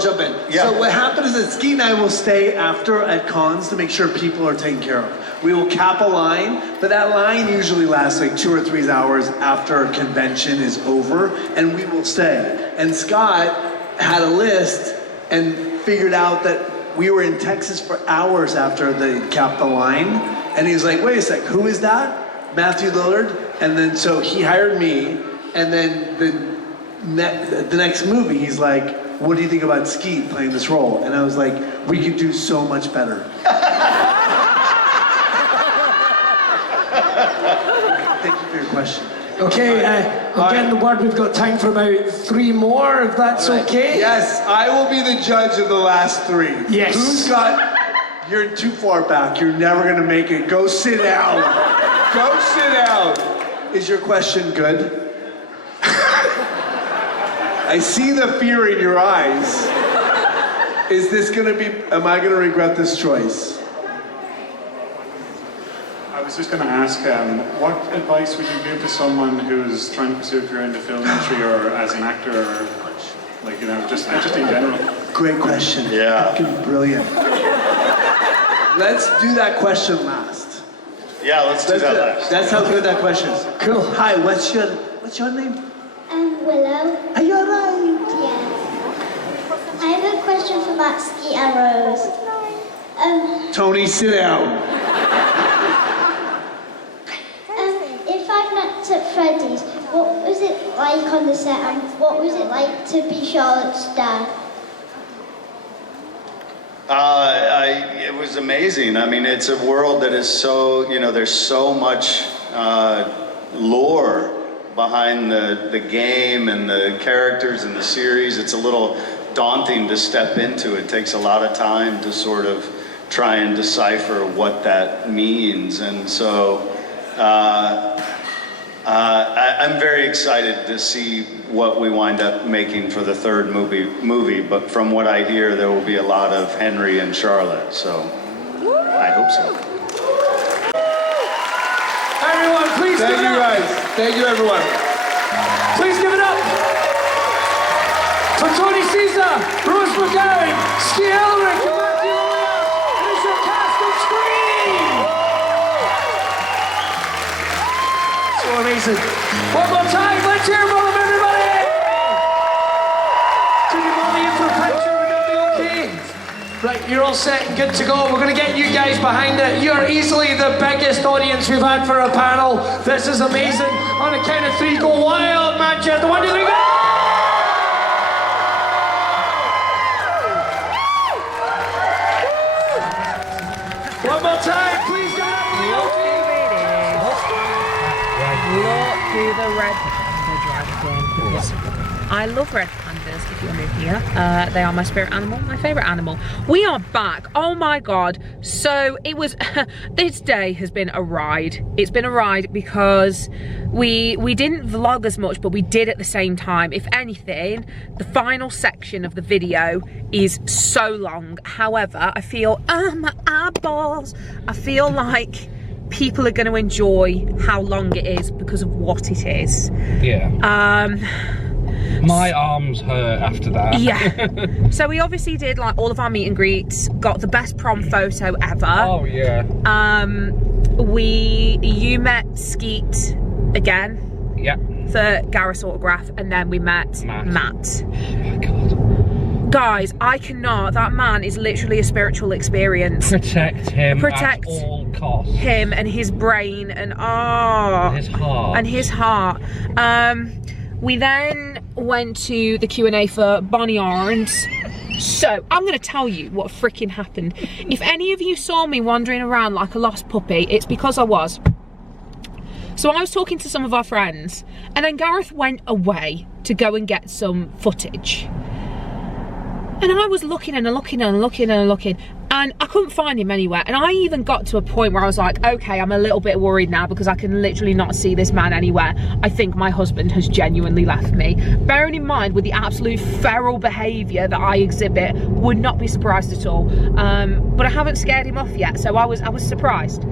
jump in. Yeah. So what happened is that Skeet and I will stay after at cons to make sure people are taken care of. We will cap a line, but that line usually lasts like 2 or 3 hours after a convention is over, and we will stay. And Scott had a list and figured out that we were in Texas for hours after they capped the line, and he was like, wait a sec, who is that? Matthew Lillard? And then so he hired me, and then the next movie, he's like, what do you think about Skeet playing this role? And I was like, we could do so much better. Thank you for your question. Okay, I'm getting the word we've got time for about 3 more, if that's okay. Yes, I will be the judge of the last 3. Yes. Who's got, you're too far back, you're never gonna make it. Go sit down. Go sit down. Is your question good? I see the fear in your eyes. Is this gonna be, am I gonna regret this choice? I was just going to ask, what advice would you give to someone who's trying to pursue a career in the film industry or as an actor, or just in general? Great question. Yeah. Fucking brilliant. Let's do that question last. Yeah, let's do that last. That's how good that question is. Cool. Hi, what's your name? Willow. Are you alright? Yes. I have a question for Matt, Skeet and Rose. Tony, sit down. In Five Nights at Freddy's, what was it like on the set, and what was it like to be Charlotte's dad? It was amazing. I mean, it's a world that is so, there's so much lore behind the game and the characters and the series. It's a little daunting to step into. It takes a lot of time to sort of try and decipher what that means. And so I'm very excited to see what we wind up making for the 3rd movie, but from what I hear, there will be a lot of Henry and Charlotte, so I hope so. Everyone, please give it up. Thank you guys. Thank you, everyone. Please give it up for Tony Caesar, Bruce McGarry, Skeet Ulrich, and Matthew Lillard. It is your cast of Scream. amazing. One more time, let's hear for them, everybody! Can you money in for a picture? We're gonna be okay. Right, you're all set and good to go. We're gonna get you guys behind it. You're easily the biggest audience we've had for a panel. This is amazing. On a count of 3, go wild, Manchester. 1, 2, 3, go! One more time, please, guys. Look who the red panda dragged in. I love red pandas, if you're new here. They are my spirit animal, my favourite animal. We are back, oh my God. So it was, this day has been a ride. It's been a ride because we didn't vlog as much, but we did at the same time. If anything, the final section of the video is so long. However, I feel, my eyeballs, I feel like people are going to enjoy how long it is because of what it is. Yeah. My arms hurt after that. Yeah. So we obviously did like all of our meet and greets, got the best prom photo ever. Oh yeah. You met Skeet again. Yeah. For Gareth's autograph, and then we met Matt. Oh my God. Guys, I cannot. That man is literally a spiritual experience. Protect him Protect at all costs. him and his brain and his heart. And his heart. We then went to the Q&A for Bonnie Arns. So, I'm going to tell you what freaking happened. If any of you saw me wandering around like a lost puppy, it's because I was. So I was talking to some of our friends, and then Gareth went away to go and get some footage. And I was looking and looking and looking and looking, and I couldn't find him anywhere. And I even got to a point where I was like, okay, I'm a little bit worried now because I can literally not see this man anywhere. I think my husband has genuinely left me. Bearing in mind with the absolute feral behaviour that I exhibit, would not be surprised at all. But I haven't scared him off yet, so I was surprised.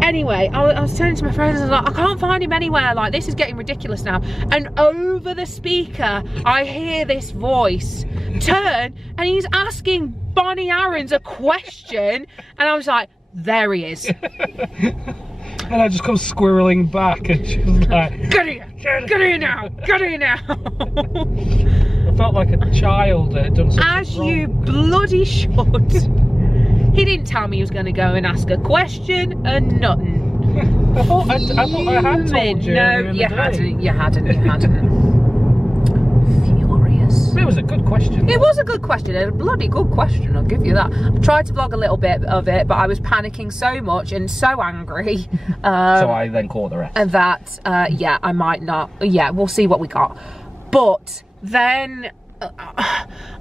Anyway, I was turning to my friends and I was like, I can't find him anywhere, like this is getting ridiculous now. And over the speaker, I hear this voice turn and he's asking Bonnie Arons a question, and I was like, there he is. And I just come squirreling back and she was like, get here now, get here now. I felt like a child that had done something As wrong. you bloody should. He didn't tell me he was going to go and ask a question and nothing. I thought I had told you. No, you hadn't. Furious. It was a good question. It was a good question, a bloody good question, I'll give you that. I tried to vlog a little bit of it, but I was panicking so much and so angry. So I then caught the rest. And that, yeah, I might not, yeah, we'll see what we got. But then,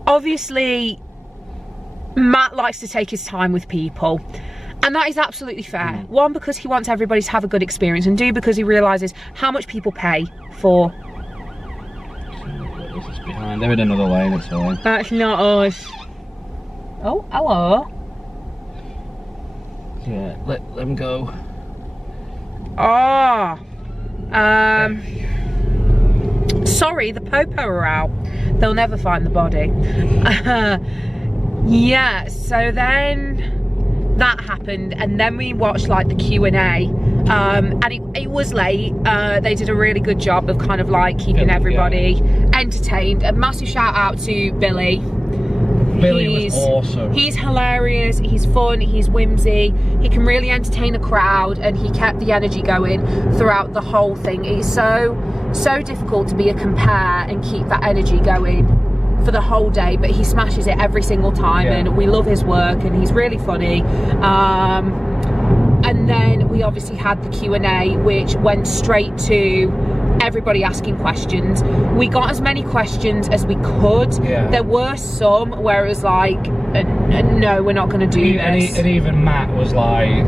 obviously, Matt likes to take his time with people, and that is absolutely fair. One, because he wants everybody to have a good experience, and two, because he realises how much people pay for. Behind, they're in another lane, it's fine. That's not us. Oh, hello. Yeah, let them go. Oh. Sorry, the popo are out. They'll never find the body. Yeah, so then that happened, and then we watched like the Q&A, and it was late. They did a really good job of kind of like keeping everybody entertained. A massive shout out to Billy. Billy was awesome. He's hilarious, he's fun, he's whimsy, he can really entertain a crowd, and he kept the energy going throughout the whole thing. It's so difficult to be a compare and keep that energy going for the whole day, but he smashes it every single time, and we love his work, and he's really funny. And then we obviously had the Q&A, which went straight to everybody asking questions. We got as many questions as we could. There were some where it was like, no, we're not going to do this. And even Matt was like,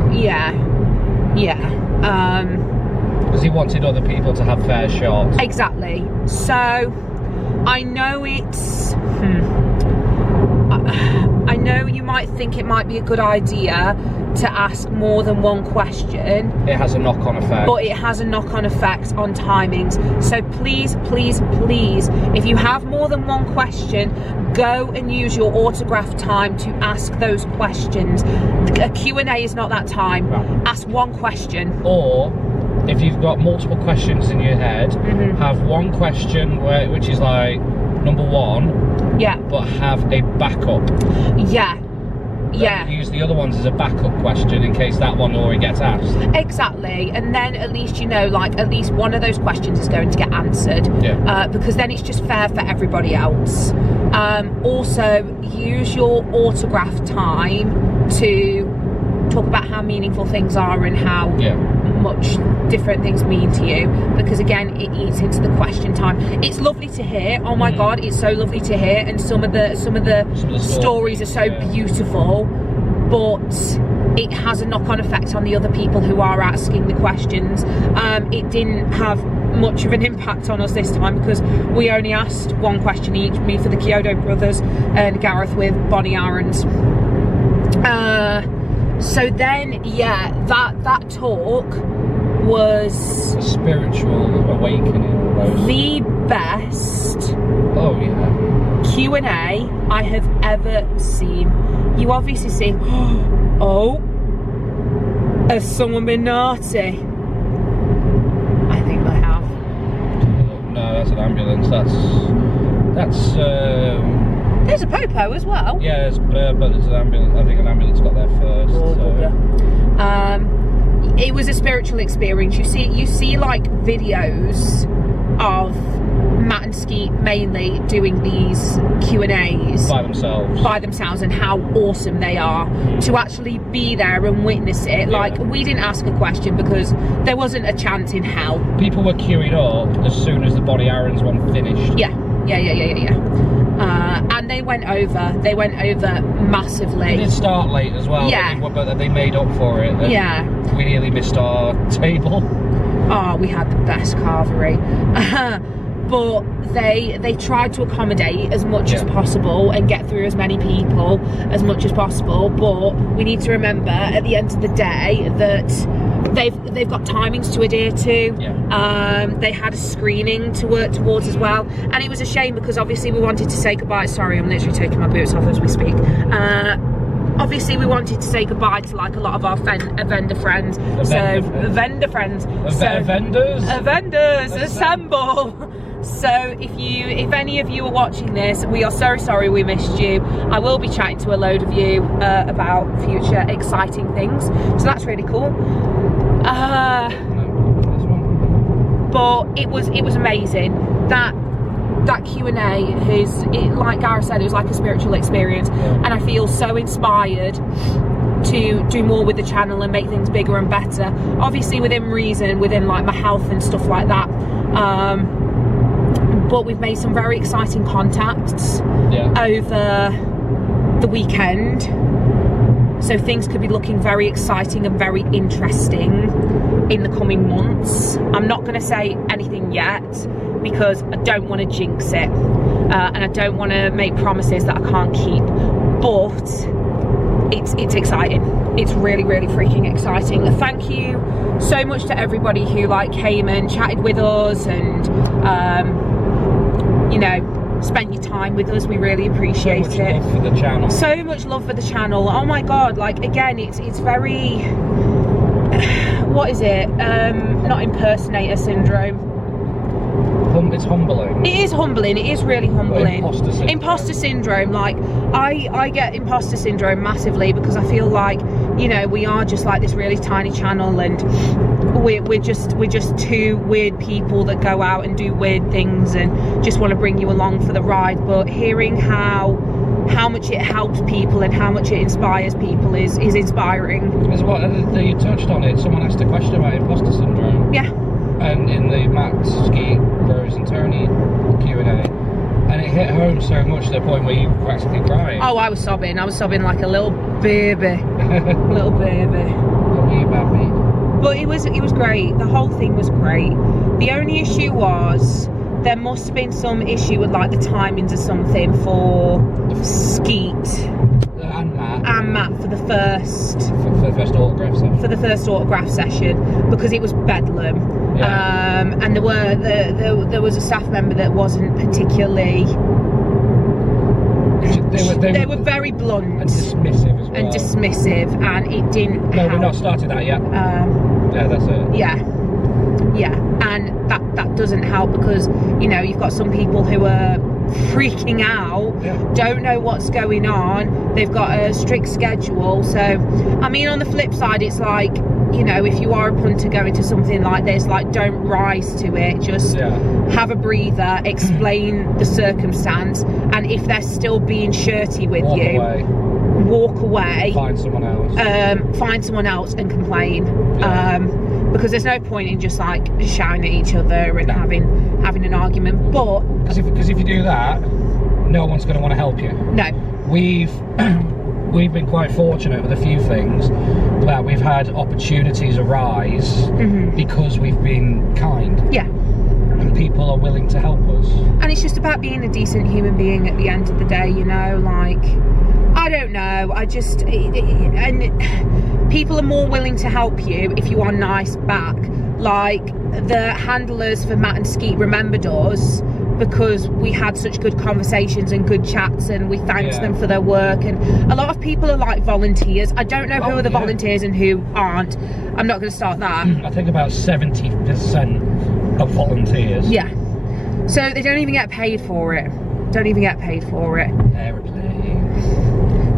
because he wanted other people to have fair shots. Exactly. So I know it's I know you might think it might be a good idea to ask more than one question. It has a knock-on effect. But it has a knock-on effect on timings. So please, please, please, if you have more than one question, go and use your autograph time to ask those questions. A Q&A is not that time. Ask one question. Or if you've got multiple questions in your head, have one question which is like number one, yeah, but have a backup. Yeah. Yeah. Use the other ones as a backup question in case that one already gets asked. Exactly, and then at least you know, like, at least one of those questions is going to get answered. Yeah. Because then it's just fair for everybody else. Also, use your autograph time to talk about how meaningful things are and how much different things mean to you, because again, it eats into the question time. It's lovely to hear. Oh my god, it's so lovely to hear, and some of the stories are so beautiful, but it has a knock-on effect on the other people who are asking the questions. It didn't have much of an impact on us this time because we only asked one question each, me for the Kyoto brothers and Gareth with Bonnie Aaron's. So then, yeah, that talk was a spiritual awakening. The best Q&A I have ever seen. You obviously see, oh, has someone been naughty? I think they have. No, that's an ambulance. That's there's a popo as well. Yeah, but there's an ambulance. I think an ambulance got there first. It was a spiritual experience. You see like videos of Matt and Skeet mainly doing these Q&As by themselves and how awesome they are. To actually be there and witness it, like, we didn't ask a question because there wasn't a chance in hell. People were queuing up as soon as the Bonnie Aaron's one finished. Yeah. And they went over massively. They did start late as well. Yeah. But they made up for it. Yeah. We nearly missed our table. Oh, we had the best carvery. But they tried to accommodate as much as possible and get through as many people as much as possible. But we need to remember at the end of the day that they've got timings to adhere to. They had a screening to work towards as well, and it was a shame because obviously we wanted to say goodbye. Sorry, I'm literally taking my boots off as we speak. Obviously we wanted to say goodbye to like a lot of our vendor friends. Vendors assemble. So if any of you are watching this, we are so sorry we missed you. I will be chatting to a load of you about future exciting things, so that's really cool. But it was amazing. That Q&A is, like Gareth said, it was like a spiritual experience, and I feel so inspired to do more with the channel and make things bigger and better. Obviously within reason, within like my health and stuff like that. But we've made some very exciting contacts over the weekend. So things could be looking very exciting and very interesting in the coming months. I'm not going to say anything yet because I don't want to jinx it. And I don't want to make promises that I can't keep. But it's exciting. It's really, really freaking exciting. Thank you so much to everybody who like came and chatted with us and you know, spent your time with us. We really appreciate it. So much love for the channel. So much love for the channel. Oh my god, like again, it's very what is it? Not impersonator syndrome. It's humbling. It is humbling. It is really humbling. Imposter syndrome. Like I get imposter syndrome massively because I feel like, you know, we are just like this really tiny channel, and we're just two weird people that go out and do weird things and just want to bring you along for the ride. But hearing how much it helps people and how much it inspires people is inspiring. As what you touched on it. Someone asked a question about imposter syndrome. Yeah. And in the Matt, Skeet, Rose and Tony Q&A, and it hit home so much to the point where you were practically crying. Oh, I was sobbing like a little baby. Little baby. A wee baby. But it was great. The whole thing was great. The only issue was there must have been some issue with like the timings or something for Skeet and Matt for the first autograph session because it was bedlam. And there was a staff member that wasn't particularly. They were very blunt and dismissive as well. And it didn't. No, we've not started that yet. Yeah, that's it. Yeah. Yeah, and that doesn't help because, you know, you've got some people who are freaking out, don't know what's going on, they've got a strict schedule. So, I mean, on the flip side, it's like, you know, if you are a punter going to something like this, like, don't rise to it, just have a breather, explain the circumstance, and if they're still being shirty with walk away, find someone else and complain. Because there's no point in just like shouting at each other and having an argument. But because if you do that, no one's going to want to help you. No. We've been quite fortunate with a few things that we've had opportunities arise because we've been kind. Yeah. And people are willing to help us. And it's just about being a decent human being at the end of the day, you know, like, I don't know, and people are more willing to help you if you are nice back. Like, the handlers for Matt and Skeet remembered us because we had such good conversations and good chats, and we thanked them for their work. And a lot of people are like volunteers. I don't know who are the volunteers and who aren't. I'm not going to start that. I think about 70% of volunteers. Yeah. So they don't even get paid for it. Aeroplane.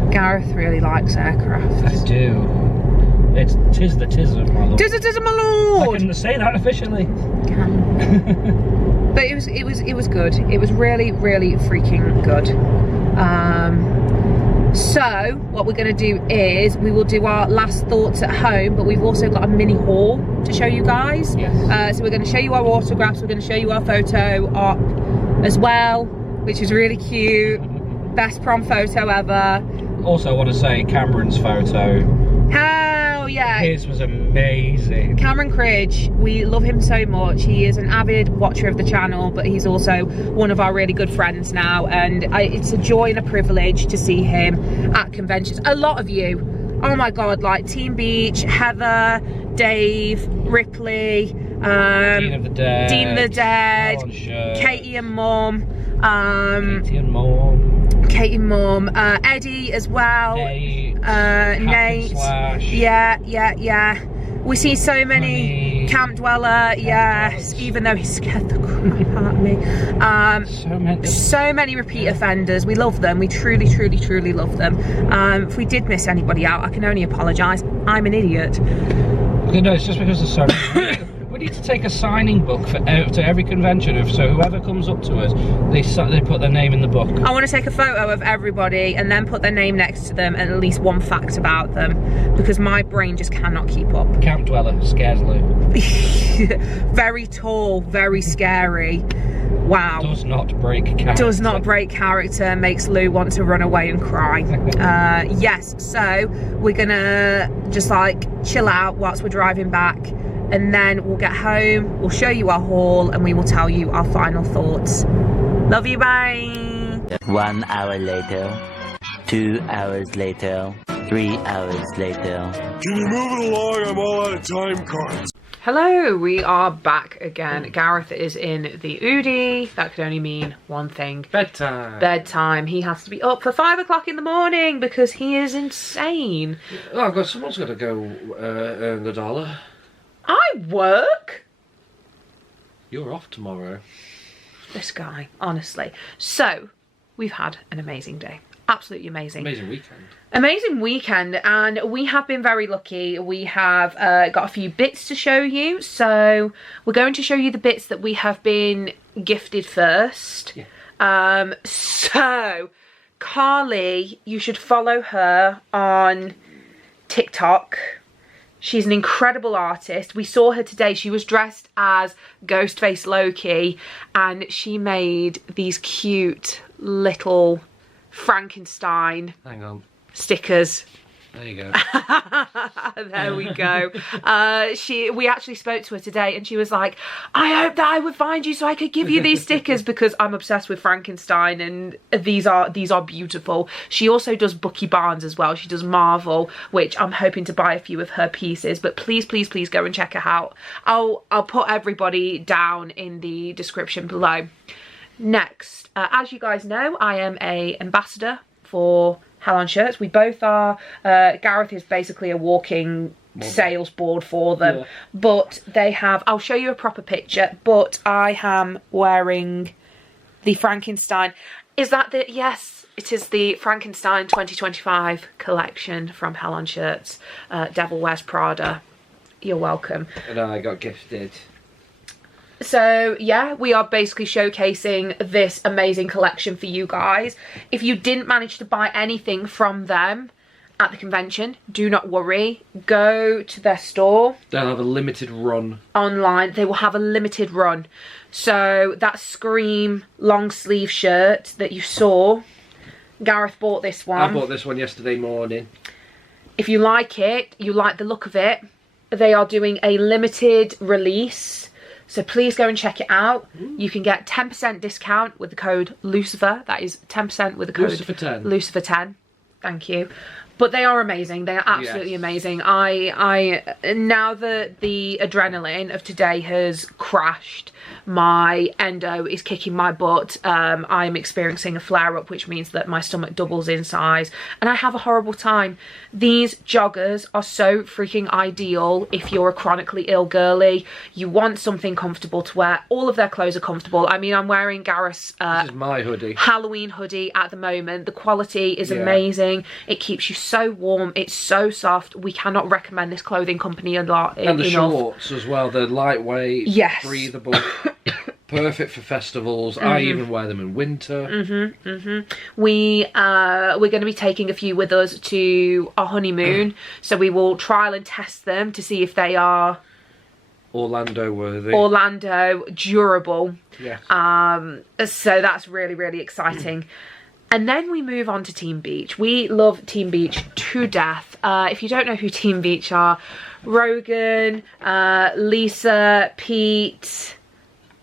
Gareth really likes aircraft. I do. Tis the tism, my lord. Tis the tism, my lord. I can say that officially. But it was good. It was really, really freaking good. So what we're going to do is we will do our last thoughts at home, but we've also got a mini haul to show you guys. Yes. So we're going to show you our autographs. We're going to show you our photo op as well, which is really cute. Best prom photo ever. Also, I want to say Cameron's photo. Hell yeah. His was amazing. Cameron Cridge, we love him so much. He is an avid watcher of the channel, but he's also one of our really good friends now, and it's a joy and a privilege to see him at conventions. A lot of you, oh my god, like Team Beach, Heather, Dave, Ripley, Dean of the Dead, Katie and Mum, Katie and Mum, Eddie as well, Nate, yeah. We see so many Camp Dweller, yes, even though he scared the crap out of me. So many repeat offenders. We love them. We truly love them. If we did miss anybody out, I can only apologise. I'm an idiot. No, it's just because there's so many. We need to take a signing book to every convention, so whoever comes up to us, they put their name in the book. I want to take a photo of everybody and then put their name next to them and at least one fact about them, because my brain just cannot keep up. Camp Dweller scares Lou. Very tall, very scary. Wow. Does not break character. Does not break character, makes Lou want to run away and cry. Yes, so we're gonna just like chill out whilst we're driving back, and then we'll get home, we'll show you our haul, and we will tell you our final thoughts. Love you, bye. 1 hour later, 2 hours later, 3 hours later. Can you move it along? I'm all out of time cards. Hello, we are back again. Gareth is in the Oodie. That could only mean one thing. Bedtime. Bedtime. He has to be up for 5 o'clock in the morning because he is insane. Oh, someone's got to go earn the dollar. I work. You're off tomorrow. This guy, honestly. So, we've had an amazing day. Absolutely amazing. Amazing weekend. Amazing weekend, and we have been very lucky. We have got a few bits to show you. So, we're going to show you the bits that we have been gifted first. Yeah. So, Carly, you should follow her on TikTok. She's an incredible artist. We saw her today. She was dressed as Ghostface Loki, and she made these cute little Frankenstein stickers. There you go. There we go. We actually spoke to her today, and she was like, I hope that I would find you so I could give you these stickers, because I'm obsessed with Frankenstein, and these are beautiful. She also does Bucky Barnes as well. She does Marvel, which I'm hoping to buy a few of her pieces, but please go and check her out. I'll put everybody down in the description below. Next, as you guys know, I am an ambassador for Hell on Shirts. We both are. Gareth is basically a walking sales board for them. But they have, I'll show you a proper picture, but I am wearing the Frankenstein. Is that the, yes, it is the Frankenstein 2025 collection from Hell on Shirts. Devil Wears Prada. You're welcome. And I got gifted. So yeah, we are basically showcasing this amazing collection for you guys. If you didn't manage to buy anything from them at the convention, do not worry. Go to their store. They'll have a limited run. Online, they will have a limited run. So that Scream long sleeve shirt that you saw, Gareth bought this one. I bought this one yesterday morning. If you like it, you like the look of it, they are doing a limited release. So please go and check it out. You can get 10% discount with the code Loucifer. That is 10% with the code Loucifer10. Loucifer10. Thank you. But they are amazing. They are absolutely amazing. I now that the adrenaline of today has crashed, my endo is kicking my butt. I'm experiencing a flare-up, which means that my stomach doubles in size, and I have a horrible time. These joggers are so freaking ideal if you're a chronically ill girly. You want something comfortable to wear. All of their clothes are comfortable. I mean, I'm wearing Gareth's this is my hoodie. Halloween hoodie at the moment. The quality is amazing. It keeps you so warm. It's so soft. We cannot recommend this clothing company a lot and the enough. shorts as well. They're lightweight, breathable, perfect for festivals. I even wear them in winter. We're going to be taking a few with us to our honeymoon, so we will trial and test them to see if they are Orlando worthy. Orlando durable. Yes. So that's really, really exciting. And then we move on to Team Beach. We love Team Beach to death. If you don't know who Team Beach are, Rogan, Lisa, Pete,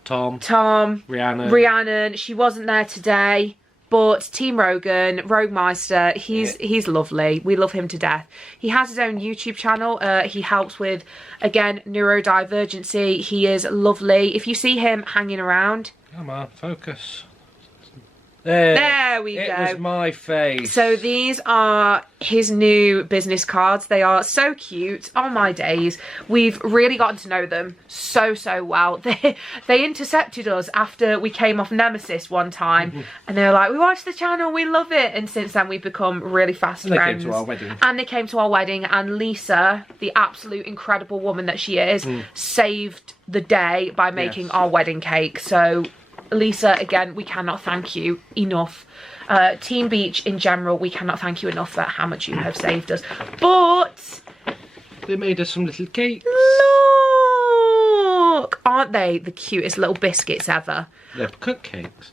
Tom, Rhiannon. She wasn't there today, but Team Rogan, Roguemeister, he's lovely. We love him to death. He has his own YouTube channel. He helps with, again, neurodivergency. He is lovely. If you see him hanging around, come on, focus. There we go. It was my face. So these are his new business cards. They are so cute. Oh my days. We've really gotten to know them so well. They intercepted us after we came off Nemesis one time, and they were like, we watched the channel, we love it. And since then we've become really fast friends. They came to our wedding. And they came to our wedding, and Lisa, the absolute incredible woman that she is, saved the day by making our wedding cake. So Lisa, again, we cannot thank you enough. Team Beach in general, we cannot thank you enough for how much you have saved us. But they made us some little cakes. Look, aren't they the cutest little biscuits ever? They're cupcakes.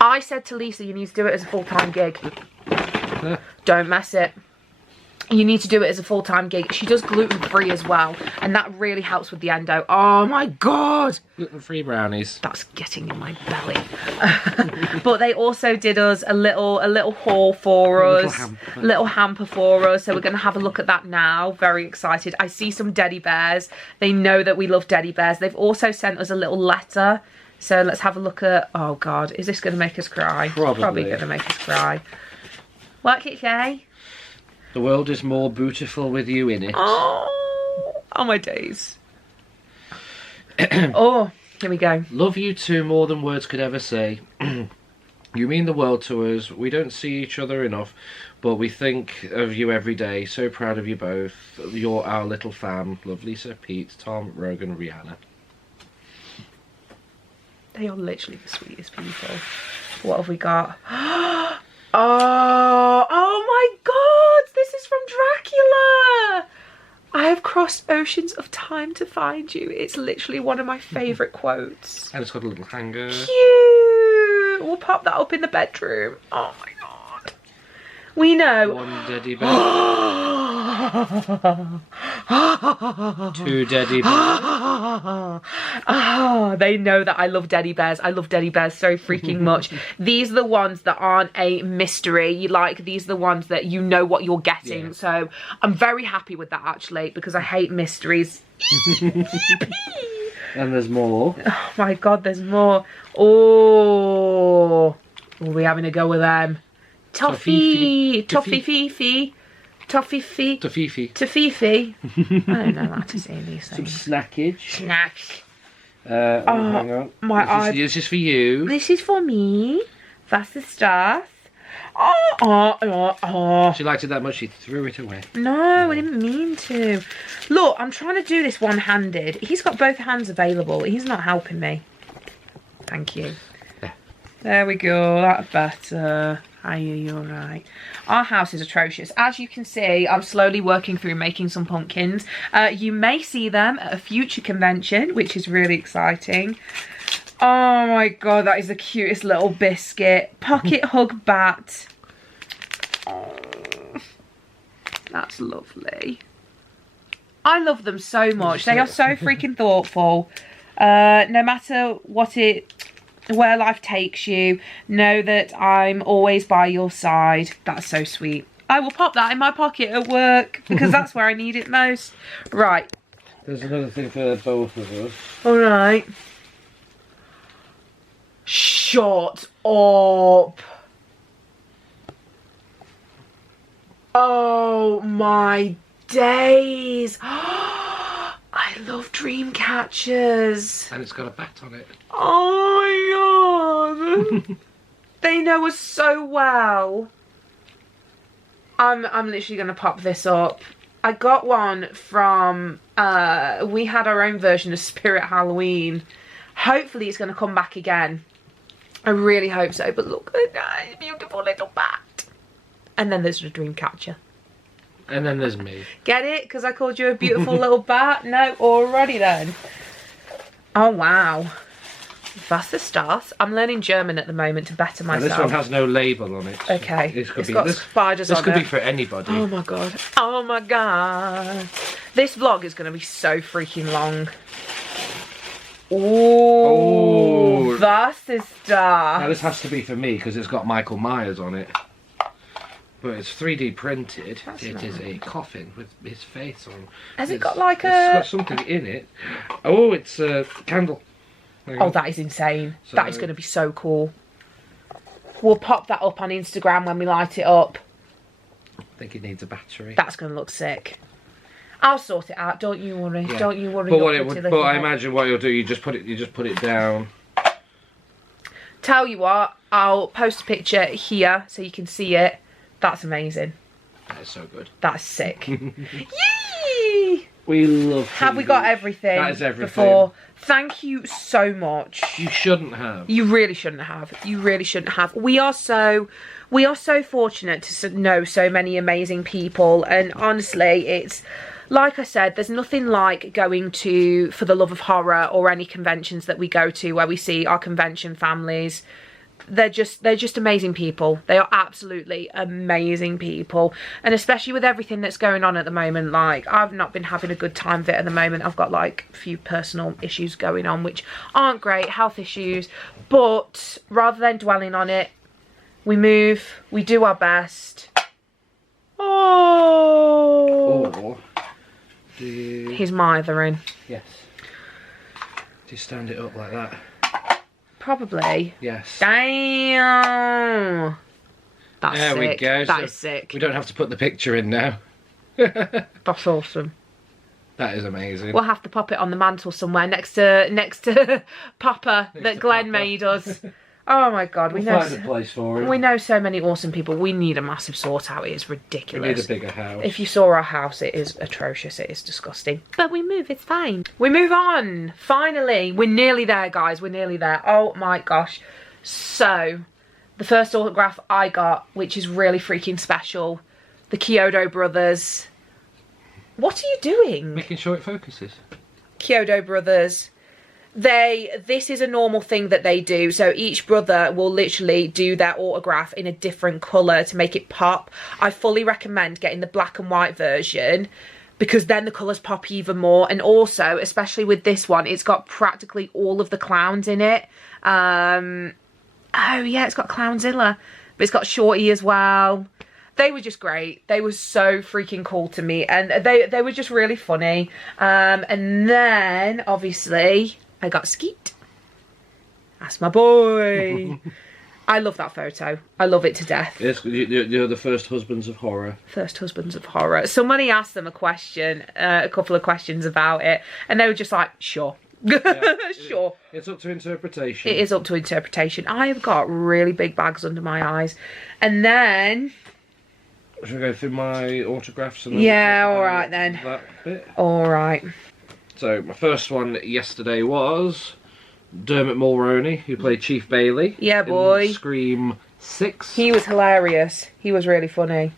I said to Lisa, you need to do it as a full-time gig. Don't mess it. You need to do it as a full-time gig. She does gluten-free as well, and that really helps with the endo. Oh my god! Gluten-free brownies. That's getting in my belly. But they also did us a little haul for us, little hamper for us. So we're going to have a look at that now. Very excited. I see some teddy bears. They know that we love teddy bears. They've also sent us a little letter. So let's have a look at. Oh god, is this going to make us cry? Probably going to make us cry. What can you say? The world is more beautiful with you in it. Oh my days. Oh, here we go. Love you two more than words could ever say. You mean the world to us. We don't see each other enough, but we think of you every day. So proud of you both. You're our little fam. Love, Lisa, Pete, Tom, Rogan, Rihanna. They are literally the sweetest people. What have we got? Oh my god, this is from Dracula. I have crossed oceans of time to find you. It's literally one of my favourite quotes. And it's got a little hanger. Cute. We'll pop that up in the bedroom. Oh my god. We know. One daddy bear. Two daddy bears. Oh, they know that I love teddy bears. I love teddy bears so freaking much. These are the ones that aren't a mystery. These are the ones that you know what you're getting. Yeah. So I'm very happy with that actually, because I hate mysteries. And there's more. Oh my god, there's more. Oh, are we having a go with them? Toffee Fifi. Toffee. Tofifi. I don't know how to say these Some things. snackage. Snacks. Hang on. This is for you. This is for me. That's the stuff. She liked it that much, she threw it away. No, I didn't mean to. Look, I'm trying to do this one-handed. He's got both hands available. He's not helping me. Thank you. Yeah. There we go. That's better. Are you alright? Our house is atrocious. As you can see, I'm slowly working through making some pumpkins. You may see them at a future convention, which is really exciting. Oh my god, that is the cutest little biscuit. Pocket hug bat. Oh, that's lovely. I love them so much. They are so freaking thoughtful. No matter where life takes you, know that I'm always by your side. That's so sweet. I will pop that in my pocket at work because that's where I need it most. Right. There's another thing for both of us. Alright. Shut up. Oh my days. I love dream catchers. And it's got a bat on it. Oh my god. They know us so well. I'm literally going to pop this up. I got one from, we had our own version of Spirit Halloween. Hopefully it's going to come back again. I really hope so. But look at that beautiful little bat. And then there's the dream catcher. And then there's me. Get it? Because I called you a beautiful little bat? No, already then. Oh, wow. That's the start. I'm learning German at the moment to better myself. Now, this one has no label on it. Okay. This could It's got spiders on it. This could be for anybody. Oh my god. Oh my god. This vlog is going to be so freaking long. Ooh, that's the stuff. Now this has to be for me because it's got Michael Myers on it. But it's 3D printed. It is a coffin with his face on. Has it got like It's got something in it. Oh, it's a candle. Oh, that is insane. That is going to be so cool. We'll pop that up on Instagram when we light it up. I think it needs a battery. That's going to look sick. I'll sort it out. Don't you worry. Yeah. Don't you worry. But I imagine what you'll do, you just put it down. Tell you what, I'll post a picture here so you can see it. That's amazing. That is so good. That's sick. Yay! We love. Have we got everything? That is everything. Before? Thank you so much. You shouldn't have. You really shouldn't have. You really shouldn't have. We are so fortunate to know so many amazing people, and honestly, it's like I said, there's nothing like going to For the Love of Horror or any conventions that we go to where we see our convention families. They're just amazing people. They are absolutely amazing people, and especially with everything that's going on at the moment, like I've not been having a good time of it at the moment. I've got like a few personal issues going on which aren't great, health issues, but rather than dwelling on it, we move, we do our best. Oh, he's mithering. Yes. Do you stand it up like that? Probably. Yes. Damn. That's there sick. We go. That is sick. We don't have to put the picture in now. That's awesome. That is amazing. We'll have to pop it on the mantle somewhere next to Papa that Glenn made us. Oh my god, we'll find a place for him. We know so many awesome people. We need a massive sort out. It is ridiculous. We need a bigger house. If you saw our house, it is atrocious. It is disgusting. But we move, it's fine. We move on. Finally, we're nearly there, guys. We're nearly there. Oh my gosh. So, the first autograph I got, which is really freaking special, the Kyoto brothers. What are you doing? Making sure it focuses. Kyoto brothers. This is a normal thing that they do. So each brother will literally do their autograph in a different colour to make it pop. I fully recommend getting the black and white version because then the colours pop even more. And also, especially with this one, it's got practically all of the clowns in it. Oh yeah, it's got Clownzilla, but it's got Shorty as well. They were just great. They were so freaking cool to me, and they were just really funny. And then obviously I got Skeet. That's my boy. I love that photo. I love it to death. Yes, you're the first husbands of horror. First husbands of horror. Somebody asked them a couple of questions about it, and they were just like, sure. Yeah. Sure. It's up to interpretation. It is up to interpretation. I have got really big bags under my eyes. And then... Should we go through my autographs? And yeah, alright then. That bit? Alright. So, my first one yesterday was Dermot Mulroney, who played Chief Bailey. Yeah, boy. In Scream 6. He was hilarious. He was really funny.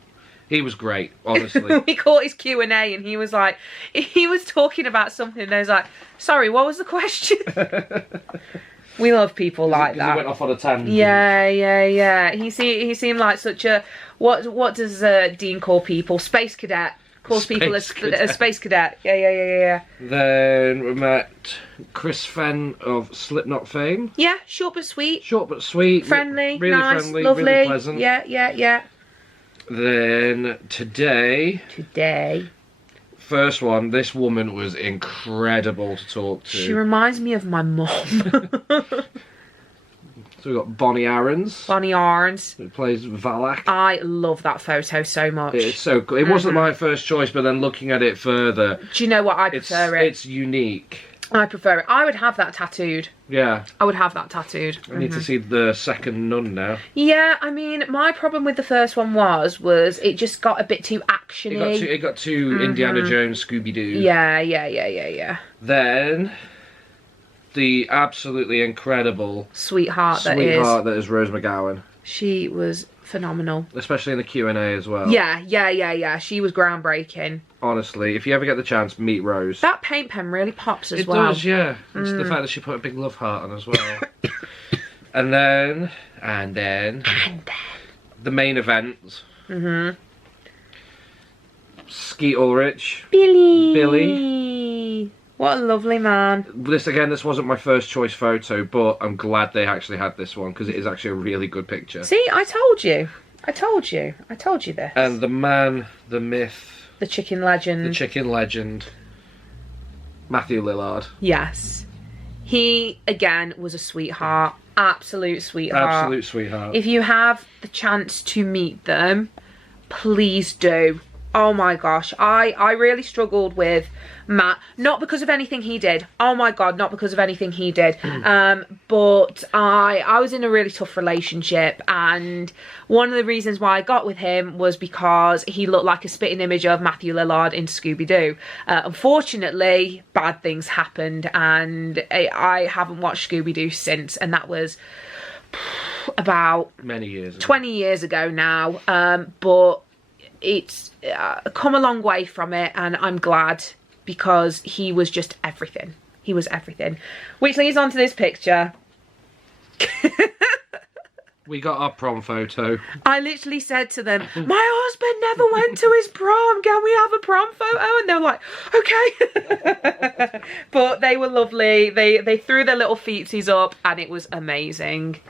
He was great, honestly. We caught his Q&A and he was like, he was talking about something and I was like, sorry, what was the question? We love people like that. He went off on a tangent. Yeah. He seemed like such a, what does Dean call people? Space cadet. Calls people a space cadet. Yeah. Then we met Chris Fenn of Slipknot fame. Yeah, short but sweet. Short but sweet. Friendly, really nice, friendly, lovely. really pleasant. Yeah. Then today, first one, this woman was incredible to talk to. She reminds me of my mum. So we've got Bonnie Aarons. Bonnie Aarons. Who plays Valak. I love that photo so much. It's so good. It wasn't my first choice, but then looking at it further... Do you know what? I prefer it. It's unique. I prefer it. I would have that tattooed. Yeah. I would have that tattooed. I need to see the second nun now. Yeah, I mean, my problem with the first one was it just got a bit too actiony. It got too Indiana Jones, Scooby-Doo. Yeah. Then... the absolutely incredible sweetheart that is Rose McGowan. She was phenomenal, especially in the Q&A as well. Yeah. She was groundbreaking. Honestly, if you ever get the chance, meet Rose. That paint pen really pops as it well. It does, yeah. It's the fact that she put a big love heart on as well. and then the main event. Skeet Ulrich. Billy. What a lovely man. This wasn't my first choice photo, but I'm glad they actually had this one because it is actually a really good picture. See, I told you this. And the man, the myth, the chicken legend, Matthew Lillard. Yes. He, again, was a sweetheart. Absolute sweetheart. If you have the chance to meet them, please do. Oh my gosh, I really struggled with Matt, not because of anything he did. Oh my god, not because of anything he did. But I was in a really tough relationship, and one of the reasons why I got with him was because he looked like a spitting image of Matthew Lillard in Scooby-Doo. Unfortunately, bad things happened, and I haven't watched Scooby-Doo since, and that was about many years ago. 20 years ago now. But it's come a long way from it, and I'm glad, because he was just everything. He was everything. Which leads on to this picture. We got our prom photo. I literally said to them, my husband never went to his prom. Can we have a prom photo? And they were like, okay. But they were lovely. They threw their little feetsies up, and it was amazing.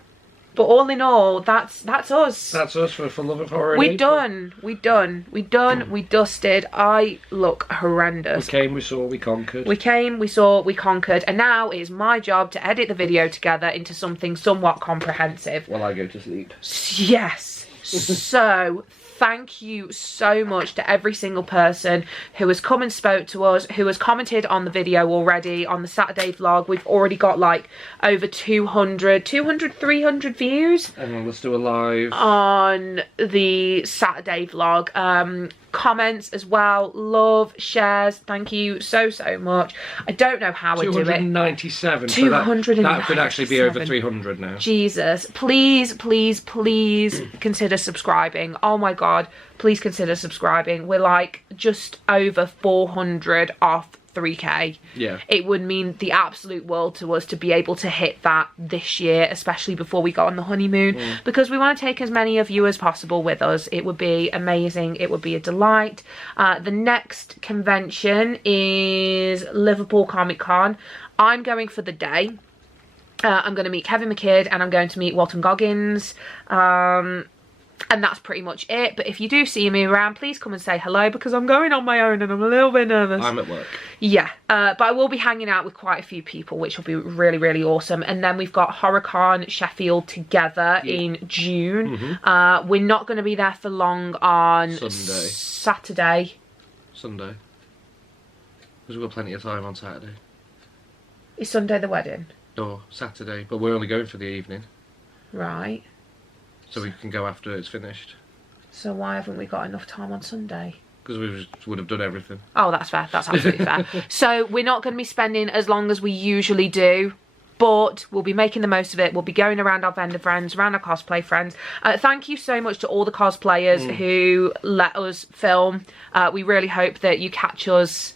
But all in all, that's us. That's us for Love of Horror. We done. We dusted. I look horrendous. We came, we saw, we conquered. We came, we saw, we conquered. And now it is my job to edit the video together into something somewhat comprehensive. While I go to sleep. Yes. So thank you so much to every single person who has come and spoke to us, who has commented on the video already, on the Saturday vlog. We've already got like over 300 views. And then let's do a live on the Saturday vlog. Comments as well, love, shares, thank you so much. I don't know how I do it. 297. 297. That could actually be over 300 now. Jesus, please consider subscribing. Oh my god, please consider subscribing. We're like just over 400 off 3k. Yeah. It would mean the absolute world to us to be able to hit that this year, especially before we go on the honeymoon, because we want to take as many of you as possible with us. It would be amazing. It would be a delight. The next convention is Liverpool Comic Con. I'm going for the day. I'm going to meet Kevin McKidd, and I'm going to meet Walton Goggins. And that's pretty much it. But if you do see me around, please come and say hello, because I'm going on my own and I'm a little bit nervous. I'm at work. Yeah, but I will be hanging out with quite a few people, which will be really, really awesome. And then we've got HorrorCon Sheffield together in June. We're not going to be there for long on Saturday. Sunday. Because we've got plenty of time on Saturday. Is Sunday the wedding? No, Saturday. But we're only going for the evening. Right. So we can go after it's finished. So why haven't we got enough time on Sunday? Because we would have done everything. Oh, that's fair. That's absolutely fair. So we're not going to be spending as long as we usually do, but we'll be making the most of it. We'll be going around our vendor friends, around our cosplay friends. Thank you so much to all the cosplayers who let us film. We really hope that you catch yourselves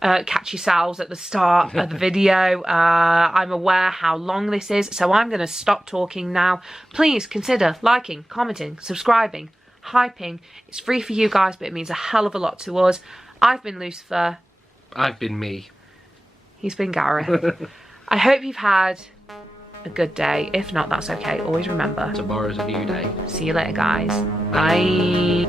at the start of the video. I'm aware how long this is, so I'm going to stop talking now. Please consider liking, commenting, subscribing, hyping. It's free for you guys, but it means a hell of a lot to us. I've been Loucifer. I've been me. He's been Gareth. I hope you've had a good day. If not, that's okay. Always remember, tomorrow's a new day. See you later, guys. Bye.